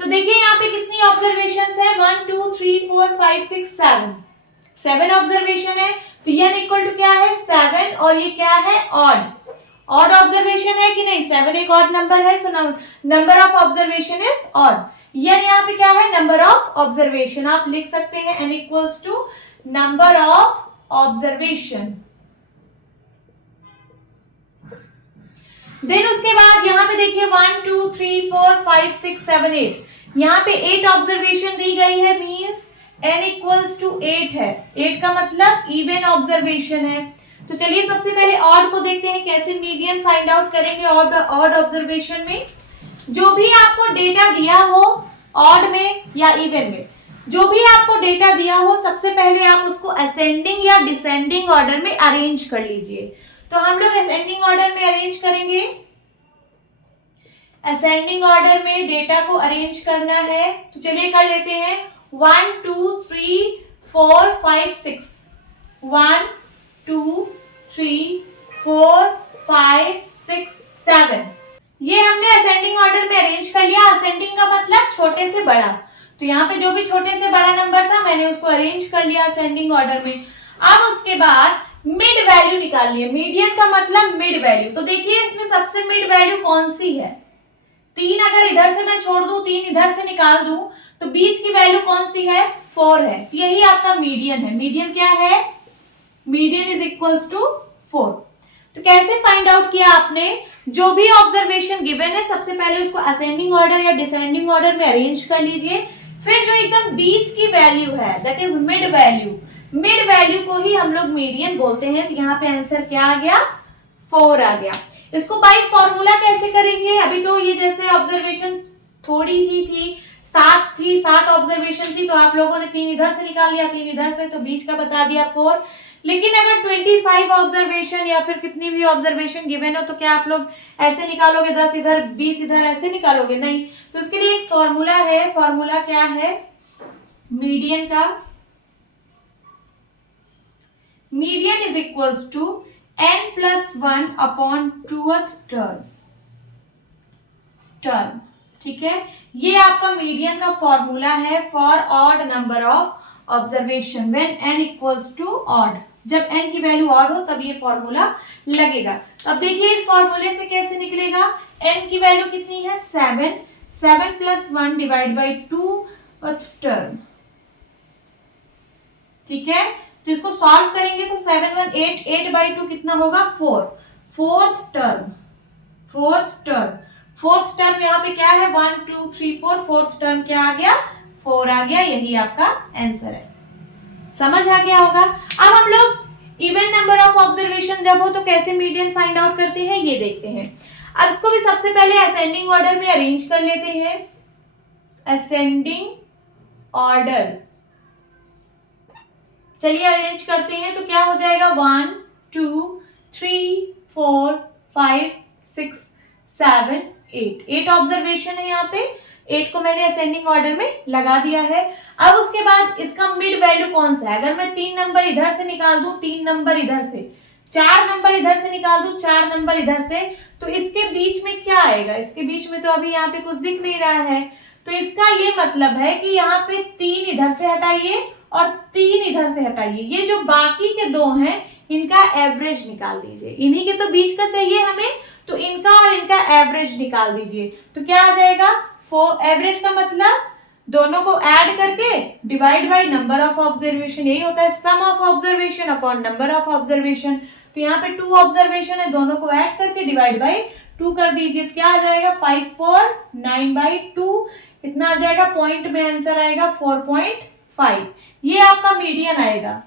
तो देखिए यहाँ पे कितनी ऑब्जर्वेशन है, 1, 2, 3, 4, 5, 6, 7। 7 ऑब्जर्वेशन है, तो n इक्वल टू क्या है 7, और ये क्या है ऑड। ऑड ऑब्जर्वेशन है कि नहीं, 7 एक ऑड नंबर है, so number of observation is odd. n यहाँ पे क्या है, नंबर ऑफ ऑब्जर्वेशन। आप लिख सकते हैं n equals to number of observation. Then उसके बाद यहाँ पे देखिए 1, 2, 3, 4, 5, 6, 7, 8। यहाँ पे 8 ऑब्जर्वेशन दी गई है, मीन्स n इक्वल्स टू 8 है। 8 का मतलब इवन ऑब्जर्वेशन है। तो चलिए सबसे पहले ऑड को देखते हैं, कैसे मीडियन फाइंड आउट करेंगे ऑड ऑब्जर्वेशन में। जो भी आपको डेटा दिया हो ऑड में या इवन में, जो भी आपको डेटा दिया हो, सबसे पहले आप उसको असेंडिंग या डिसेंडिंग ऑर्डर में अरेंज कर लीजिए। तो हम लोग असेंडिंग ऑर्डर में अरेंज करेंगे। असेंडिंग ऑर्डर में डेटा को अरेंज करना है, तो चलिए कर लेते हैं। 1, 2, 3, 4, 5, 6। 1, 2, 3, 4, 5, 6, 7। ये हमने असेंडिंग ऑर्डर में अरेंज कर लिया। असेंडिंग का मतलब छोटे से बड़ा, तो यहाँ पे जो भी छोटे से बड़ा नंबर था मैंने उसको अरेंज कर लिया असेंडिंग ऑर्डर में। अब उसके बाद मिड वैल्यू निकाल लिया। मीडियन का मतलब मिड वैल्यू। तो देखिए इसमें सबसे मिड वैल्यू कौन सी है? 3 अगर इधर से मैं छोड़ दूं, 3 इधर से निकाल दूं, तो बीच की वैल्यू कौन सी है? 4 है। तो यही आपका मीडियन है। मीडियन क्या है? Median is equals to 4। तो कैसे फाइंड आउट किया आपने? जो भी ऑब्जर्वेशन गिवन है सबसे पहले उसको असेंडिंग ऑर्डर या डिसेंडिंग ऑर्डर में अरेंज कर लीजिए। फिर जो एकदम बीच की वैल्यू है that is mid value, mid value को ही हम लोग मीडियन बोलते हैं। तो यहाँ पे आंसर क्या आ गया? 4 आ गया। इसको बाय फॉर्मूला कैसे करेंगे? अभी तो ये जैसे ऑब्जर्वेशन थोड़ी ही थी, 7 ऑब्जर्वेशन थी, तो आप लोगों ने 3 इधर से निकाल लिया, 3 इधर से, तो बीच का बता दिया 4। लेकिन अगर 25 ऑब्जर्वेशन या फिर कितनी भी ऑब्जर्वेशन गिवन हो तो क्या आप लोग ऐसे निकालोगे? 10 इधर 20 इधर ऐसे निकालोगे? नहीं। तो इसके लिए एक फॉर्मूला है। फॉर्मूला क्या है मीडियन का? Median is equals to n+1 upon 2th term. ठीक है, ये आपका मीडियन का फॉर्मूला है for odd number of observation when n equals to odd. जब n की वैल्यू ऑड हो तब ये फॉर्मूला लगेगा। तो अब देखिए इस फॉर्मूले से कैसे निकलेगा? n की वैल्यू कितनी है? 7। 7+1 डिवाइड बाई 2th टर्म। ठीक है, तो इसको सॉल्व करेंगे तो 7 1 8, 8/2 कितना होगा? 4। फोर्थ टर्म यहाँ पे क्या है? 1 2 3 4। फोर्थ टर्म क्या आ गया? 4 आ गया। यही आपका आंसर है। समझ आ गया होगा। अब हम लोग इवन नंबर ऑफ ऑब्जर्वेशन जब हो तो कैसे मीडियन फाइंड आउट करते हैं ये देखते हैं। अब इसको भी सबसे पहले असेंडिंग ऑर्डर में अरेंज कर लेते हैं। असेंडिंग ऑर्डर चलिए अरेंज करते हैं तो क्या हो जाएगा? 1 2 3 4 5 6 7 8। 8 ऑब्जर्वेशन है यहाँ पे। 8 को मैंने असेंडिंग ऑर्डर में लगा दिया है। अब उसके बाद इसका मिड वैल्यू कौन सा है? अगर मैं 3 नंबर इधर से निकाल दूं, 3 नंबर इधर से, 4 नंबर इधर से निकाल दूं, 4 नंबर इधर से, तो इसके बीच में क्या आएगा? इसके बीच में तो अभी यहाँ पे कुछ दिख नहीं रहा है। तो इसका ये मतलब है कि यहाँ पे 3 इधर से हटाइए और 3 इधर से हटाइए। ये जो बाकी के 2 हैं इनका एवरेज निकाल दीजिए। इन्हीं के तो बीच का चाहिए हमें, तो इनका और इनका एवरेज निकाल दीजिए। तो क्या आ जाएगा? एवरेज का मतलब दोनों को ऐड करके divide by number of observation. यही होता है sum of observation upon number of observation. तो यहाँ पे 2 ऑब्जर्वेशन है, दोनों को ऐड करके डिवाइड बाय 2 कर दीजिए। तो क्या आ जाएगा? 5 4 9/2। इतना आ जाएगा। पॉइंट में आंसर आएगा 4.5। ये आपका मीडियन आएगा।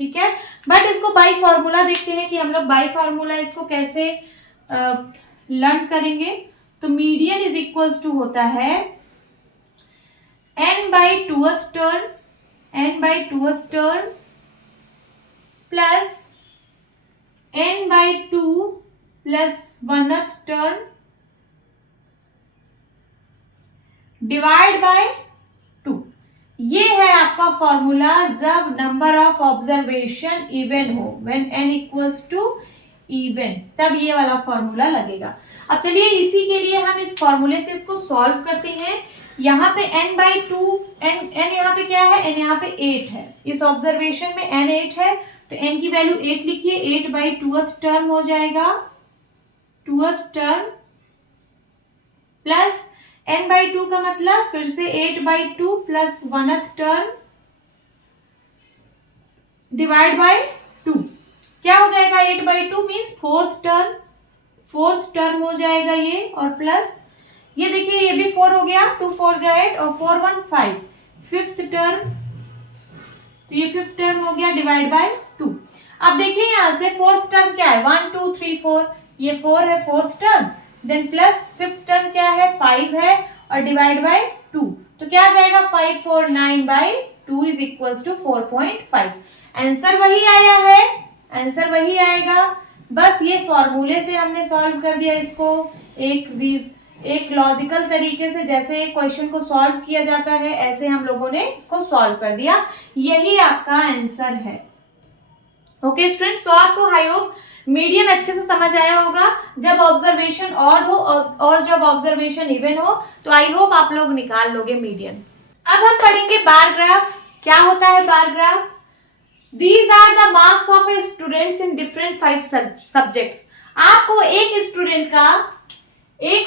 ठीक है, बट इसको बाई फॉर्मूला देखते हैं कि हम लोग बाई फॉर्मूला इसको कैसे लर्न करेंगे। तो मीडियन इज इक्वल्स टू होता है n/2th term plus n/2 plus 1th term divide by 2। ये है आपका फॉर्मूला जब नंबर ऑफ ऑब्जर्वेशन इवन हो, when n equals to even, तब ये वाला फॉर्मूला लगेगा। अब चलिए इसी के लिए हम इस फॉर्मूले से इसको सॉल्व करते हैं। यहाँ पे n/2, n यहाँ पे क्या है? n यहाँ पे 8 है। इस ऑब्जर्वेशन में n 8 है तो n की वैल्यू 8 लिखिए। 8/2th टर्म हो जाएगा, 2th टर्म प्लस n/2 का मतलब फिर से 8/2 plus 1th term divide by 2। क्या हो जाएगा? 8/2 मीन्स फोर्थ टर्म हो जाएगा ये, और प्लस ये देखिए ये भी 4 हो गया, 2 4 जा 8 और 4 1 5। फिफ्थ टर्म, तो ये फिफ्थ टर्म हो गया डिवाइड बाय 2। अब देखिए यहां से फोर्थ टर्म क्या है? 1 2 3 4, ये 4 है fourth term, then plus fifth term क्या है? 5 है और डिवाइड बाय 2। तो क्या आ जाएगा? 5 4 9/2 इज इक्वल्स टू 4.5। आंसर वही आया है, आंसर वही आएगा। बस ये फॉर्मूले से हमने सॉल्व कर दिया इसको एक लॉजिकल तरीके से। जैसे एक क्वेश्चन को सॉल्व किया जाता है ऐसे हम लोगों ने इसको सॉल्व कर दिया। यही आपका आंसर है। ओके स्टूडेंट्स, तो आपको आई होप मीडियन अच्छे से समझ आया होगा। जब ऑब्जर्वेशन ऑड हो और जब ऑब्जर्वेशन इवन हो तो आई होप आप लोग निकाल लोगे मीडियन। अब हम पढ़ेंगे बार ग्राफ। क्या होता है bar graph? These are the marks of a students in different 5 subjects. आपको एक स्टूडेंट का एक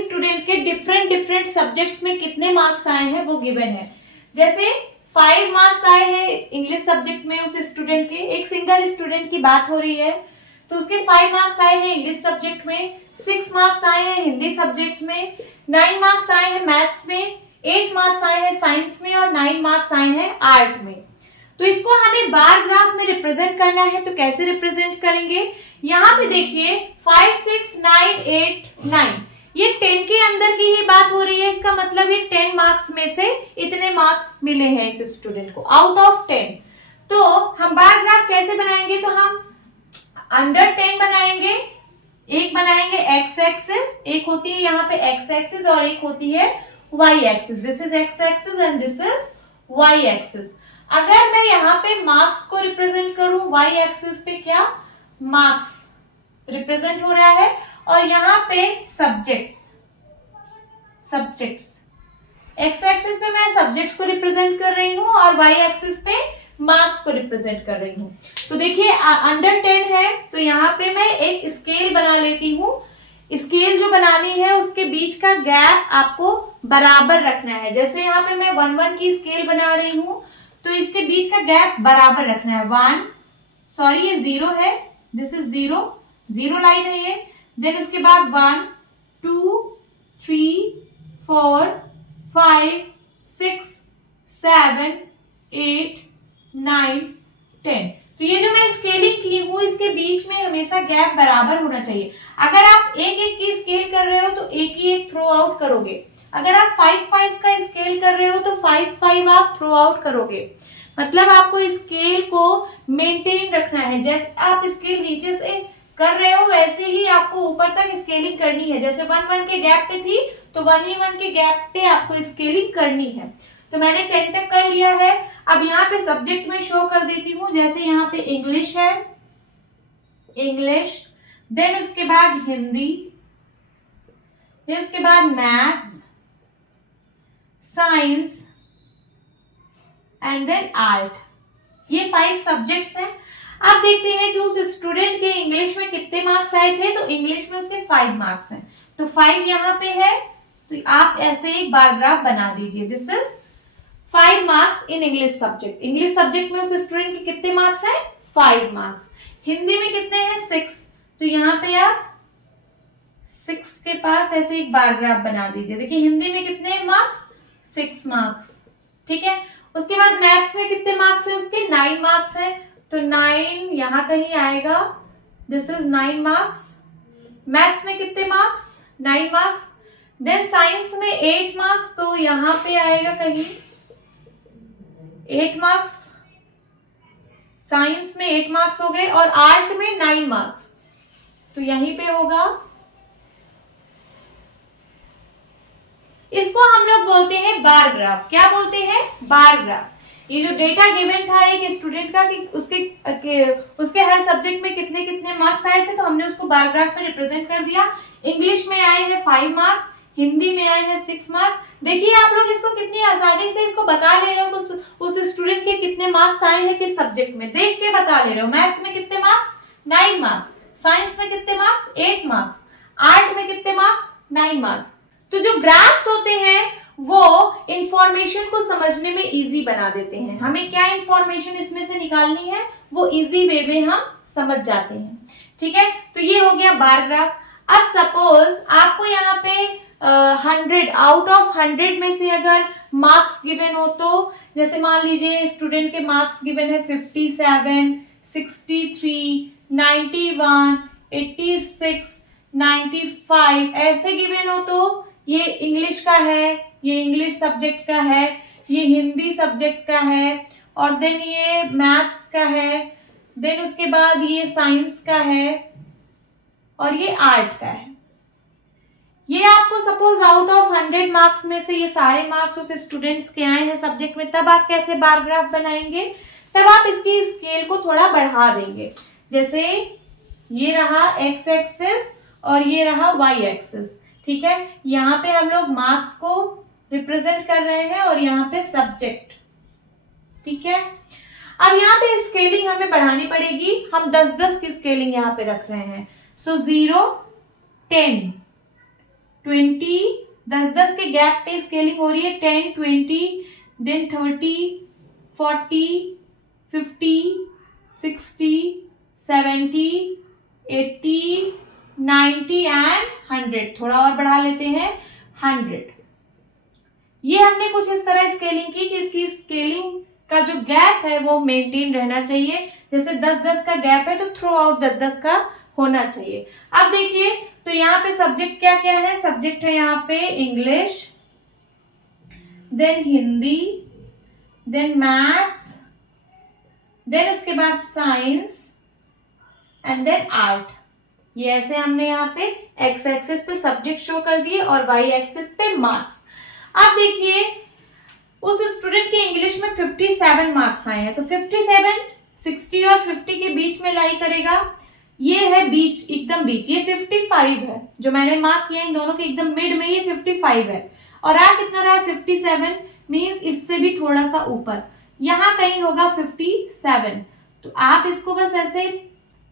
स्टूडेंट के डिफरेंट सब्जेक्ट्स में कितने मार्क्स आए हैं वो गिवन है। जैसे 5 मार्क्स आए हैं इंग्लिश सब्जेक्ट में उस स्टूडेंट के, एक सिंगल स्टूडेंट की बात हो रही है, तो उसके 5 मार्क्स आए हैं इंग्लिश सब्जेक्ट में, 6 मार्क्स आए हैं हिंदी सब्जेक्ट में, 9 मार्क्स आए हैं मैथ्स में, 8 मार्क्स आए हैं साइंस में और 9 मार्क्स आए हैं आर्ट में। तो इसको हमें बार ग्राफ में रिप्रेजेंट करना है, तो कैसे रिप्रेजेंट करेंगे? यहाँ पे देखिए 5, 6, 9, 8, 9, ये 10 के अंदर की ही बात हो रही है। इसका मतलब ये 10 मार्क्स में से इतने मार्क्स मिले हैं इस स्टूडेंट को आउट ऑफ 10। तो हम बार ग्राफ कैसे बनाएंगे? तो हम अंडर 10 बनाएंगे, एक बनाएंगे एक्स एक्सिस, एक होती है यहाँ पे एक्स एक्सिस और एक होती है Y axis. This is X axis and this is Y axis. अगर मैं यहाँ पे मार्क्स को रिप्रेजेंट करूं, वाई एक्सिस पे क्या मार्क्स रिप्रेजेंट हो रहा है और यहाँ पे सब्जेक्ट्स एक्स एक्सिस पे मैं सब्जेक्ट्स को रिप्रेजेंट कर रही हूँ और वाई एक्सिस पे मार्क्स को रिप्रेजेंट कर रही हूँ। तो देखिए अंडर 10 है तो यहाँ पे मैं एक स्केल बना लेती हूँ। स्केल जो बनानी है उसके बीच का गैप आपको बराबर रखना है। जैसे यहाँ पे मैं 1 1 की स्केल बना रही हूँ तो इसके बीच का गैप बराबर रखना है। 1, सॉरी ये 0 है, दिस इज 0 लाइन है ये। देन उसके बाद 1, 2, 3, 4, 5, 6, 7, 8, 9, 10। तो ये जो मैं स्केलिंग की हूं इसके बीच में हमेशा गैप बराबर होना चाहिए। अगर आप एक एक की स्केल कर रहे हो तो एक ही एक थ्रो आउट करोगे। अगर आप 5 5 का स्केल कर रहे हो तो 5 5 आप थ्रो आउट करोगे। मतलब आपको स्केल को मेंटेन रखना है। जैसे आप स्केल नीचे से कर रहे हो वैसे ही आपको ऊपर तक स्केलिंग करनी है। जैसे 1 1 के गैप पे थी तो 1 ही 1 के गैप पे आपको स्केलिंग करनी है। तो मैंने 10 तक कर लिया है। अब यहाँ पे सब्जेक्ट में शो कर देती हूँ। जैसे यहाँ पे इंग्लिश है, इंग्लिश, देन उसके बाद हिंदी, फिर उसके बाद maths, science and then art. ये 5 सब्जेक्ट्स हैं। अब देखते हैं कि उस स्टूडेंट के इंग्लिश में कितने मार्क्स आए थे। तो इंग्लिश में उसके 5 मार्क्स हैं, तो 5 यहाँ पे है। तो आप ऐसे एक बार ग्राफ बना दीजिए। This is 5 marks in English subject. English subject में उस स्टूडेंट के कितने मार्क्स हैं? 5 मार्क्स। हिंदी में कितने हैं? 6। तो यहाँ पे आप 6 के पास ऐसे एक बार ग्राफ बना दीजिए। देखिए हिंदी में कितने मार्क्स? 6 मार्क्स, ठीक है। उसके बाद मैथ्स में कितने मार्क्स है? उसके 9 मार्क्स हैं, तो 9 यहां कहीं आएगा। This is 9 marks. मैथ्स में कितने मार्क्स? 9 मार्क्स। देन साइंस में 8 मार्क्स, तो यहां पे आएगा कहीं 8 मार्क्स। साइंस में 8 मार्क्स हो गए और आर्ट में 9 मार्क्स, तो यहीं पे होगा। इसको हम लोग बोलते हैं बार ग्राफ। क्या बोलते हैं? Bar graph. ये जो डेटा गिवन था एक स्टूडेंट का कि उसके हर सब्जेक्ट में कितने कितने मार्क्स आए थे, तो हमने उसको बार ग्राफ में रिप्रेजेंट कर दिया। इंग्लिश में आए हैं 5 मार्क्स, हिंदी में आए हैं 6 मार्क्स। देखिए आप लोग इसको कितनी आसानी से इसको बता ले रहे हो उस स्टूडेंट के कितने मार्क्स आए हैं किस सब्जेक्ट में, देख के बता ले रहे हो। मैथ्स में कितने मार्क्स? 9 मार्क्स। साइंस में कितने मार्क्स? 8 मार्क्स। आर्ट में कितने मार्क्स? 9 मार्क्स। तो जो ग्राफ्स होते हैं वो इंफॉर्मेशन को समझने में इजी बना देते हैं। हमें क्या इंफॉर्मेशन इसमें से निकालनी है वो इजी वे में हम समझ जाते हैं, ठीक है। तो ये हो गया बार ग्राफ। अब सपोज आपको यहाँ पे 100 आउट ऑफ 100 में से अगर मार्क्स गिवन हो, तो जैसे मान लीजिए स्टूडेंट के मार्क्स गिवन है 57, 63, 91, 86, 95 ऐसे गिवन हो, तो ये इंग्लिश का है, ये इंग्लिश सब्जेक्ट का है, ये हिंदी सब्जेक्ट का है, और देन ये मैथ्स का है, देन उसके बाद ये साइंस का है और ये आर्ट का है। ये आपको सपोज आउट ऑफ 100 मार्क्स में से ये सारे मार्क्स उस स्टूडेंट्स के आए हैं सब्जेक्ट में, तब आप कैसे बार ग्राफ बनाएंगे? तब आप इसकी स्केल को थोड़ा बढ़ा देंगे। जैसे ये रहा एक्स एक्सिस और ये रहा वाई एक्सिस, ठीक है। यहाँ पे हम लोग मार्क्स को रिप्रेजेंट कर रहे हैं और यहाँ पे सब्जेक्ट। ठीक है, अब यहाँ पे स्केलिंग हमें बढ़ानी पड़ेगी। हम 10-10 की स्केलिंग यहाँ पे रख रहे हैं। सो 0, 10, 20, 10-10 के गैप पे स्केलिंग हो रही है। 10, 20, देन 30, 40, 50, 60, 70, 80, 90 एंड 100। थोड़ा और बढ़ा लेते हैं, 100। ये हमने कुछ इस तरह स्केलिंग की कि इसकी स्केलिंग का जो गैप है वो मेंटेन रहना चाहिए। जैसे 10-10 का गैप है तो थ्रू आउट 10-10 का होना चाहिए। अब देखिए, तो यहाँ पे सब्जेक्ट क्या क्या है? सब्जेक्ट है यहाँ पे English, then Hindi, then maths, then उसके बाद साइंस एंड देन आर्ट। ये ऐसे हमने यहाँ पे एक्स एक्सिस पे सब्जेक्ट शो कर दिए और वाई एक्सिस पे मार्क्स। अब देखिए, उस स्टूडेंट के इंग्लिश में 57 मार्क्स आए हैं, तो 57 60 और 50 के बीच में लाई करेगा। ये है बीच, एकदम बीच। ये 55 है जो मैंने मार्क किया, इन दोनों के एकदम मिड में ये 55 है। और आ कितना रहा है? 57, मीन्स इससे भी थोड़ा सा ऊपर, यहाँ कहीं होगा 57। तो आप इसको बस ऐसे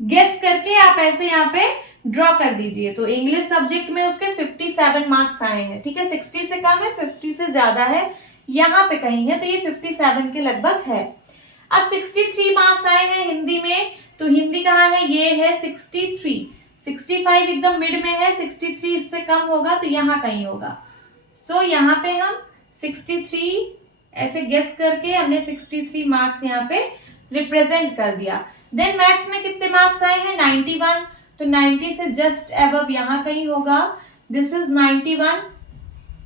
गेस करके आप ऐसे यहाँ पे ड्रॉ कर दीजिए। तो इंग्लिश सब्जेक्ट में उसके 57 मार्क्स आए हैं। ठीक है, 60 से कम है, 50 से ज्यादा है, यहाँ पे कहीं है, तो ये 57 के लगभग है। अब 63 मार्क्स आए हैं हिंदी में, तो हिंदी कहाँ है? ये है 63। 65 एकदम मिड में है, 63 इससे कम होगा तो यहाँ कहीं होगा। सो यहाँ पे हम 63 ऐसे गेस करके हमने 63 मार्क्स यहाँ पे रिप्रेजेंट कर दिया। देन मैथ्स में कितने मार्क्स आए हैं? 91, तो 90 से जस्ट अबव यहाँ कहीं होगा। दिस इज 91,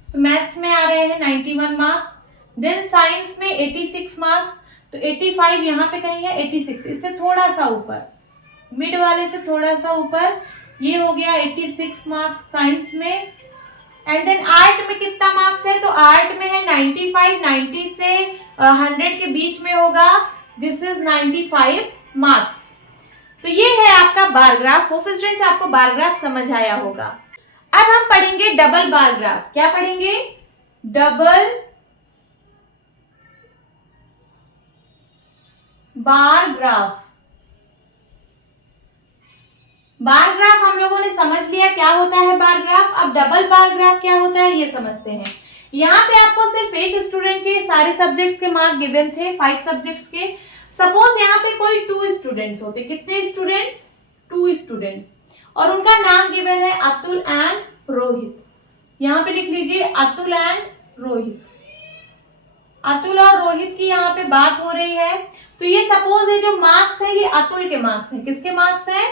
सो मैथ्स में आ रहे हैं 91 मार्क्स। देन साइंस में 86 मार्क्स, तो 85 यहाँ पे कहीं है, 86 इससे थोड़ा सा ऊपर, मिड वाले से थोड़ा सा ऊपर, ये हो गया 86 मार्क्स साइंस में। एंड देन आर्ट में कितना मार्क्स है? तो आर्ट में है 95, 90 से 100 के बीच में होगा। This is 95 marks. तो ये है आपका बार ग्राफ। होप स्टूडेंट्स आपको बार ग्राफ समझ आया होगा। अब हम पढ़ेंगे डबल बार ग्राफ। क्या पढ़ेंगे? Double bar graph. Bar graph हम लोगों ने समझ लिया क्या होता है बार ग्राफ। अब डबल बार ग्राफ क्या होता है ये समझते हैं। यहाँ पे आपको सिर्फ एक स्टूडेंट के सारे सब्जेक्ट्स के मार्क गिवन थे, 5 सब्जेक्ट्स के। सपोज यहाँ पे कोई 2 स्टूडेंट्स होते। कितने स्टूडेंट्स? 2 स्टूडेंट्स, और उनका नाम गिवन है अतुल एंड रोहित। यहाँ पे लिख लीजिए अतुल एंड रोहित। अतुल और रोहित की यहाँ पे बात हो रही है। तो ये सपोज है जो मार्क्स है ये अतुल के मार्क्स हैं। किसके मार्क्स हैं?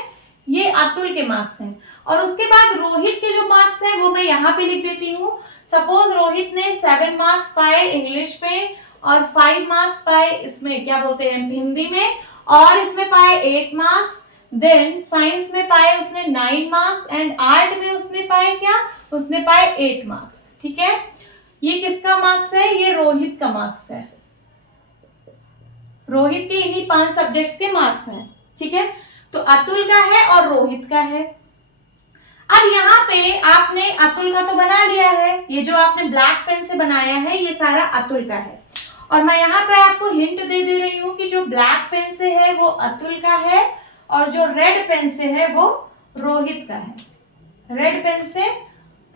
ये अतुल के मार्क्स हैं। और उसके बाद रोहित के जो मार्क्स हैं वो मैं यहाँ पे लिख देती हूँ। सपोज रोहित ने 7 मार्क्स पाए इंग्लिश में और 5 मार्क्स पाए इसमें क्या बोलते हैं हिंदी में, और इसमें पाए 8 मार्क्स। देन साइंस में पाए उसने 9 मार्क्स एंड आर्ट में उसने पाए क्या? उसने पाए 8 मार्क्स। ठीक है, ये किसका मार्क्स है? ये रोहित का मार्क्स है। रोहित के इन्हीं 5 सब्जेक्ट्स के मार्क्स हैं। ठीक है, तो अतुल का है और रोहित का है। अब यहाँ पे आपने अतुल का तो बना लिया है, ये जो आपने ब्लैक पेन से बनाया है ये सारा अतुल का है। और मैं यहाँ पे आपको हिंट दे रही हूँ कि जो ब्लैक पेन से है वो अतुल का है और जो रेड पेन से है वो रोहित का है। रेड पेन से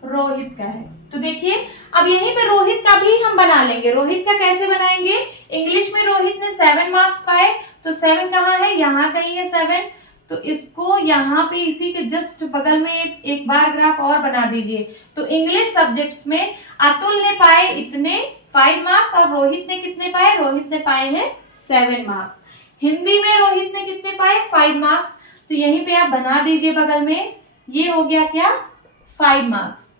रोहित का है। तो देखिए अब यहीं पे रोहित का भी हम बना लेंगे। रोहित का कैसे बनाएंगे? इंग्लिश में रोहित ने 7 मार्क्स पाए, तो 7 कहाँ है? यहाँ कहीं है 7। तो इसको यहाँ पे इसी के जस्ट बगल में एक बार ग्राफ और बना दीजिए। तो इंग्लिश सब्जेक्ट्स में अतुल ने पाए इतने 5 मार्क्स और रोहित ने कितने पाए? रोहित ने पाए हैं 7 मार्क्स। हिंदी में रोहित ने कितने पाए? 5 मार्क्स। तो यहीं पे आप बना दीजिए बगल में, ये हो गया क्या? 5 मार्क्स।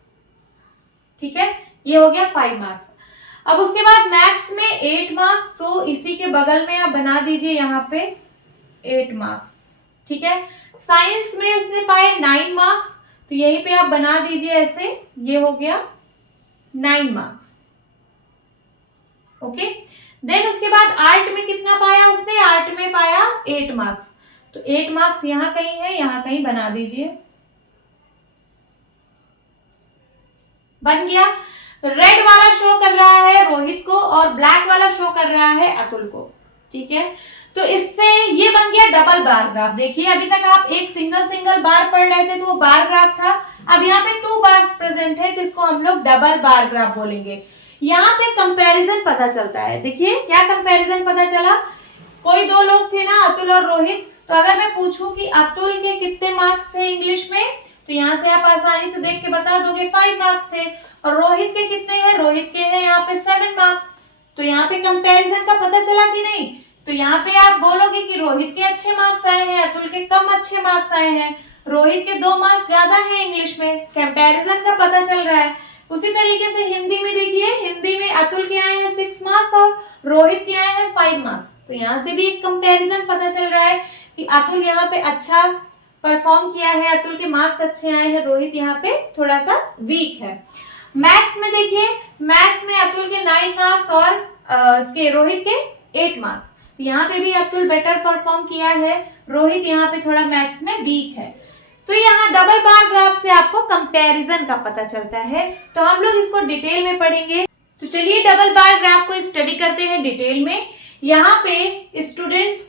ठीक है, ये हो गया 5 मार्क्स। अब उसके बाद मैथ्स में 8 मार्क्स, तो इसी के बगल में आप बना दीजिए यहाँ पे 8 मार्क्स। ठीक है, साइंस में उसने पाए 9 मार्क्स, तो यहीं पे आप बना दीजिए ऐसे, ये हो गया 9 मार्क्स। ओके, देन उसके बाद आर्ट में कितना पाया उसने? आर्ट में पाया 8 मार्क्स, तो 8 मार्क्स यहाँ कहीं है, यहाँ कहीं बना दीजिए, बन गया। रेड वाला शो कर रहा है रोहित को और ब्लैक वाला शो कर रहा है अतुल को। ठीक है, तो इससे ये बन गया डबल बार ग्राफ। देखिए अभी तक आप एक सिंगल सिंगल बार पढ़ रहे थे तो वो बार ग्राफ था, अब यहाँ पे 2 बार प्रेजेंट है तो इसको हम लोग डबल बार ग्राफ बोलेंगे। यहाँ पे कंपैरिजन पता चलता है। देखिए क्या कंपैरिजन पता चला, कोई 2 लोग थे ना अतुल और रोहित, तो अगर मैं पूछूं कि अतुल के कितने मार्क्स थे इंग्लिश में, तो यहाँ से आप आसानी से देख के बता दोगे 5 मार्क्स थे। और रोहित के कितने हैं, रोहित के हैं यहाँ पे 7 मार्क्स। तो यहाँ पे कंपैरिजन का पता चला कि नहीं, तो यहाँ पे आप बोलोगे कि रोहित के अच्छे मार्क्स आए हैं, अतुल के कम अच्छे मार्क्स आए हैं, रोहित के 2 मार्क्स ज्यादा हैं इंग्लिश में, कंपैरिजन का पता चल रहा है। उसी तरीके से हिंदी में देखिए, हिंदी में अतुल के आए हैं 6 मार्क्स और रोहित के आए हैं 5 मार्क्स। तो यहाँ से भी एक कंपैरिजन पता चल रहा है कि अतुल यहाँ पे अच्छा परफॉर्म किया है, अतुल के मार्क्स अच्छे आए हैं, रोहित यहाँ पे थोड़ा सा वीक है। मैथ्स में देखिए, मैथ्स में अतुल के 9 मार्क्स और इसके रोहित के 8 मार्क्स। तो यहाँ पे भी अतुल बेटर परफॉर्म किया है, रोहित यहाँ पे थोड़ा मैथ्स में वीक है। तो यहाँ डबल बार ग्राफ से आपको कंपैरिजन का पता चलता है। तो हम लोग इसको डिटेल में पढ़ेंगे। तो चलिए डबल बार ग्राफ को स्टडी करते हैं डिटेल में। यहाँ पे स्टूडेंट्स,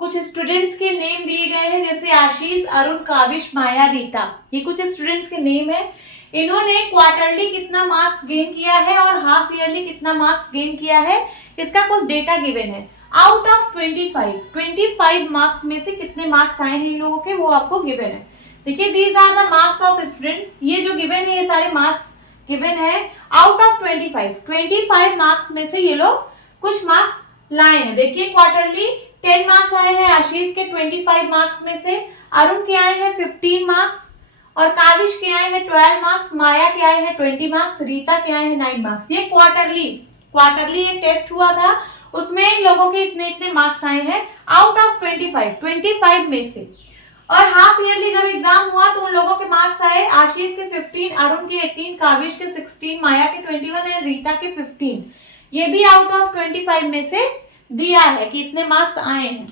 कुछ स्टूडेंट्स के नेम दिए गए हैं, जैसे आशीष, अरुण, काविश, माया, रीता, ये कुछ स्टूडेंट्स के नेम है। इन्होंने क्वार्टरली कितना मार्क्स गेन किया है और हाफ ईयरली कितना मार्क्स गेन किया है, इसका कुछ डेटा गिवन है। आउट ऑफ 25 मार्क्स में से कितने मार्क्स आए हैं इन लोगों के, वो आपको गिवन है। देखिए these are the marks of students, ये जो गिवन है ये सारे मार्क्स गिवन है। आउट ऑफ 25 मार्क्स में से ये लोग कुछ मार्क्स लाए हैं। देखिए क्वार्टरली 10 मार्क्स आए हैं आशीष के 25 मार्क्स में से, अरुण के आए हैं 15 मार्क्स और काविश के आए हैं 12 मार्क्स, माया के आए हैं 20 मार्क्स, रीता के आए हैं 9 मार्क्स। ये क्वार्टरली एक टेस्ट हुआ था, उसमें इन लोगों के इतने इतने मार्क्स आए हैं आउट ऑफ 25 में से। और हाफ ईयरली जब एग्जाम हुआ तो उन लोगों के मार्क्स आए, आशीष के 15, अरुण के 18, काविश के 16, माया के 21 और रीता के 15। ये भी आउट ऑफ 25 में से दिया है कि इतने मार्क्स आए हैं।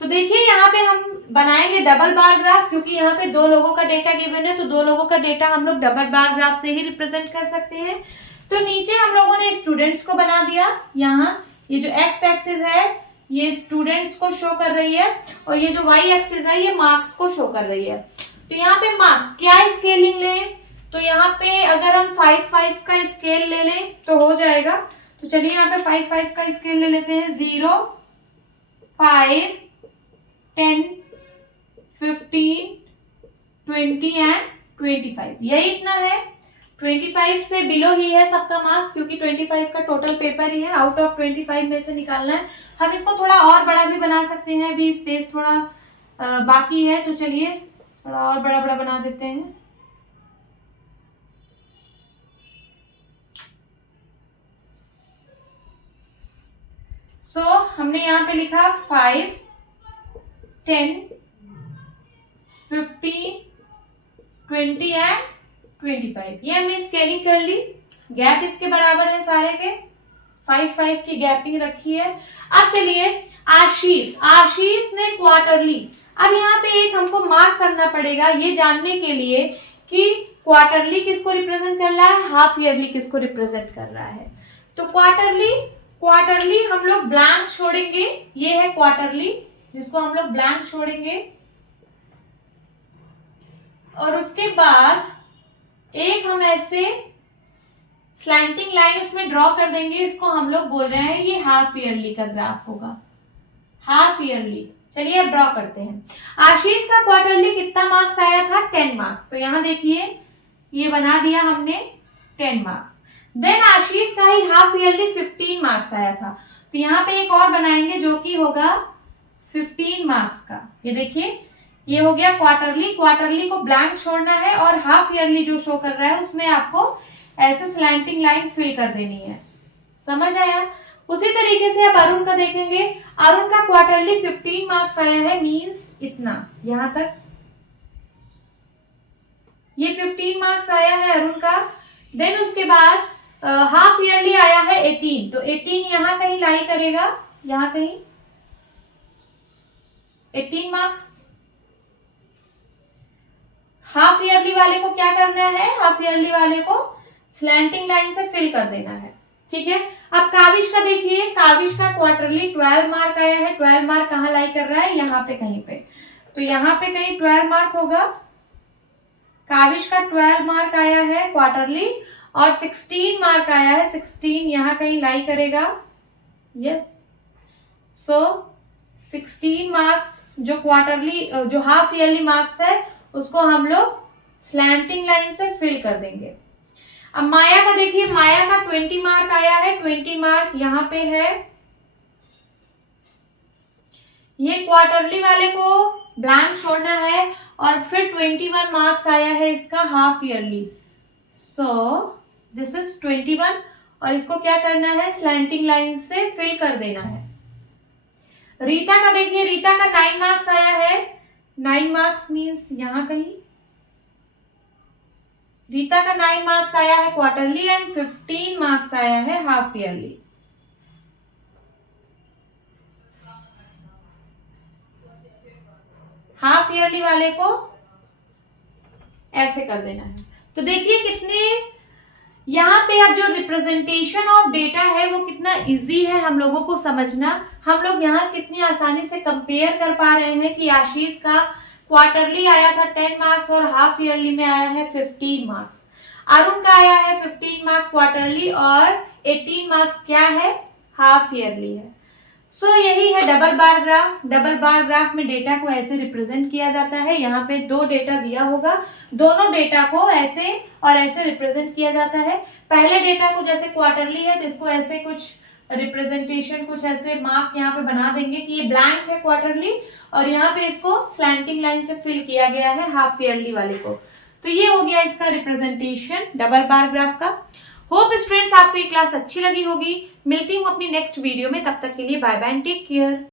तो देखिए यहाँ पे हम बनाएंगे डबल बार ग्राफ, क्योंकि यहाँ पे 2 लोगों का डेटा गिवन है, तो 2 लोगों का डेटा हम लोग डबल बार ग्राफ से ही रिप्रेजेंट कर सकते हैं। तो नीचे हम लोगों ने स्टूडेंट्स को बना दिया, यहाँ ये जो एक्स एक्सिस है ये स्टूडेंट्स को शो कर रही है और ये जो वाई एक्सिस है ये मार्क्स को शो कर रही है। तो यहाँ पे मार्क्स क्या स्केलिंग लें, तो यहाँ पे अगर हम 5 का स्केल ले लें तो हो जाएगा। तो चलिए यहाँ पे 5 का स्केल ले लेते हैं, 0, 5, 10, 15, 20 एंड 25। यही इतना है, 25 से बिलो ही है सबका मार्क्स, क्योंकि 25 का टोटल पेपर ही है, आउट ऑफ 25 में से निकालना है। हम इसको थोड़ा और बड़ा भी बना सकते हैं, अभी स्पेस थोड़ा बाकी है, तो चलिए थोड़ा और बड़ा बड़ा बना देते हैं। सो हमने यहाँ पे लिखा 5, 10, 15, 20 एंड 25। ये हमने स्केलिंग कर ली, गैप इसके बराबर है सारे के, 5 की गैपिंग रखी है। अब चलिए आशीष ने क्वार्टरली, अब यहाँ पे एक हमको मार्क करना पड़ेगा ये जानने के लिए कि क्वार्टरली किसको रिप्रेजेंट कर रहा है, हाफ ईयरली किसको रिप्रेजेंट कर रहा है। तो क्वार्टरली हम लोग ब्लैंक छोड़ेंगे, ये है क्वार्टरली जिसको हम लोग ब्लैंक छोड़ेंगे। और उसके बाद एक हम ऐसे स्लैंटिंग लाइन उसमें ड्रॉ कर देंगे, इसको हम लोग बोल रहे हैं ये हाफ ईयरली का ग्राफ होगा, हाफ ईयरली। चलिए अब ड्रॉ करते हैं। आशीष का क्वार्टरली कितना मार्क्स आया था, 10 मार्क्स। तो यहाँ देखिए ये बना दिया हमने 10 मार्क्स। देन आशीष का ही हाफ ईयरली 15 मार्क्स आया था, तो यहाँ पे एक और बनाएंगे जो कि होगा 15 मार्क्स का। ये देखिए ये हो गया क्वार्टरली को ब्लैंक छोड़ना है और हाफ ईयरली जो शो कर रहा है उसमें आपको ऐसे स्लैंटिंग लाइन फिल कर देनी है। समझ आया। उसी तरीके से अब अरुण का देखेंगे। अरुण का क्वार्टरली 15 मार्क्स आया है, मींस इतना यहां तक, ये 15 मार्क्स आया है अरुण का। देन उसके बाद हाफ ईयरली आया है 18, तो 18 यहां कहीं लाई करेगा, यहां कहीं 18 मार्क्स। हाफ ईयरली वाले को क्या करना है, हाफ ईयरली वाले को स्लैंटिंग लाइन से फिल कर देना है, ठीक है। अब काविश का देखिए, काविश का क्वार्टरली 12 मार्क आया है। 12 मार्क कहाँ लाई कर रहा है, यहाँ पे कहीं पे, तो यहाँ पे कहीं 12 मार्क होगा। काविश का 12 मार्क आया है क्वार्टरली, और 16 मार्क आया है। 16 यहाँ कहीं लाई करेगा, यस। सो 16 मार्क्स जो क्वार्टरली, जो हाफ ईयरली मार्क्स है, उसको हम लोग स्लैंटिंग लाइन से फिल कर देंगे। अब माया का देखिए, माया का 20 मार्क आया है। 20 मार्क यहाँ पे है। ये क्वार्टरली वाले को ब्लैंक छोड़ना है, और फिर 21 मार्क्स आया है इसका half yearly. So this is 21, और इसको क्या करना है, स्लैंटिंग लाइन से फिल कर देना है। रीता का देखिए, रीता का 9 मार्क्स आया है। 9 मार्क्स मीन्स यहां कहीं, रीता का 9 मार्क्स आया है क्वार्टरली, एंड 15 मार्क्स आया है हाफ ईयरली। हाफ ईयरली वाले को ऐसे कर देना है। तो देखिए कितने यहाँ पे अब जो रिप्रेजेंटेशन ऑफ डेटा है वो कितना इजी है हम लोगों को समझना। हम लोग यहाँ कितनी आसानी से कंपेयर कर पा रहे हैं कि आशीष का क्वार्टरली आया था 10 मार्क्स और हाफ ईयरली में आया है 15 मार्क्स। अरुण का आया है 15 मार्क्स क्वार्टरली और 18 मार्क्स क्या है, हाफ ईयरली है। सो यही है double bar graph. Double bar graph में डेटा को ऐसे रिप्रेजेंट किया जाता है। यहाँ पे दो डेटा दिया होगा, दोनों डेटा को ऐसे और ऐसे रिप्रेजेंट किया जाता है। पहले डेटा को जैसे क्वार्टरली है तो इसको ऐसे कुछ रिप्रेजेंटेशन, कुछ ऐसे मार्क यहाँ पे बना देंगे कि ये ब्लैंक है क्वार्टरली, और यहाँ पे इसको स्लैंटिंग लाइन से फिल किया गया है हाफ ईयरली वाले को। तो ये हो गया इसका रिप्रेजेंटेशन डबल बार ग्राफ का। होप स्टूडेंट्स आपको ये क्लास अच्छी लगी होगी। मिलती हूँ अपनी नेक्स्ट वीडियो में, तब तक के लिए bye bye and take care.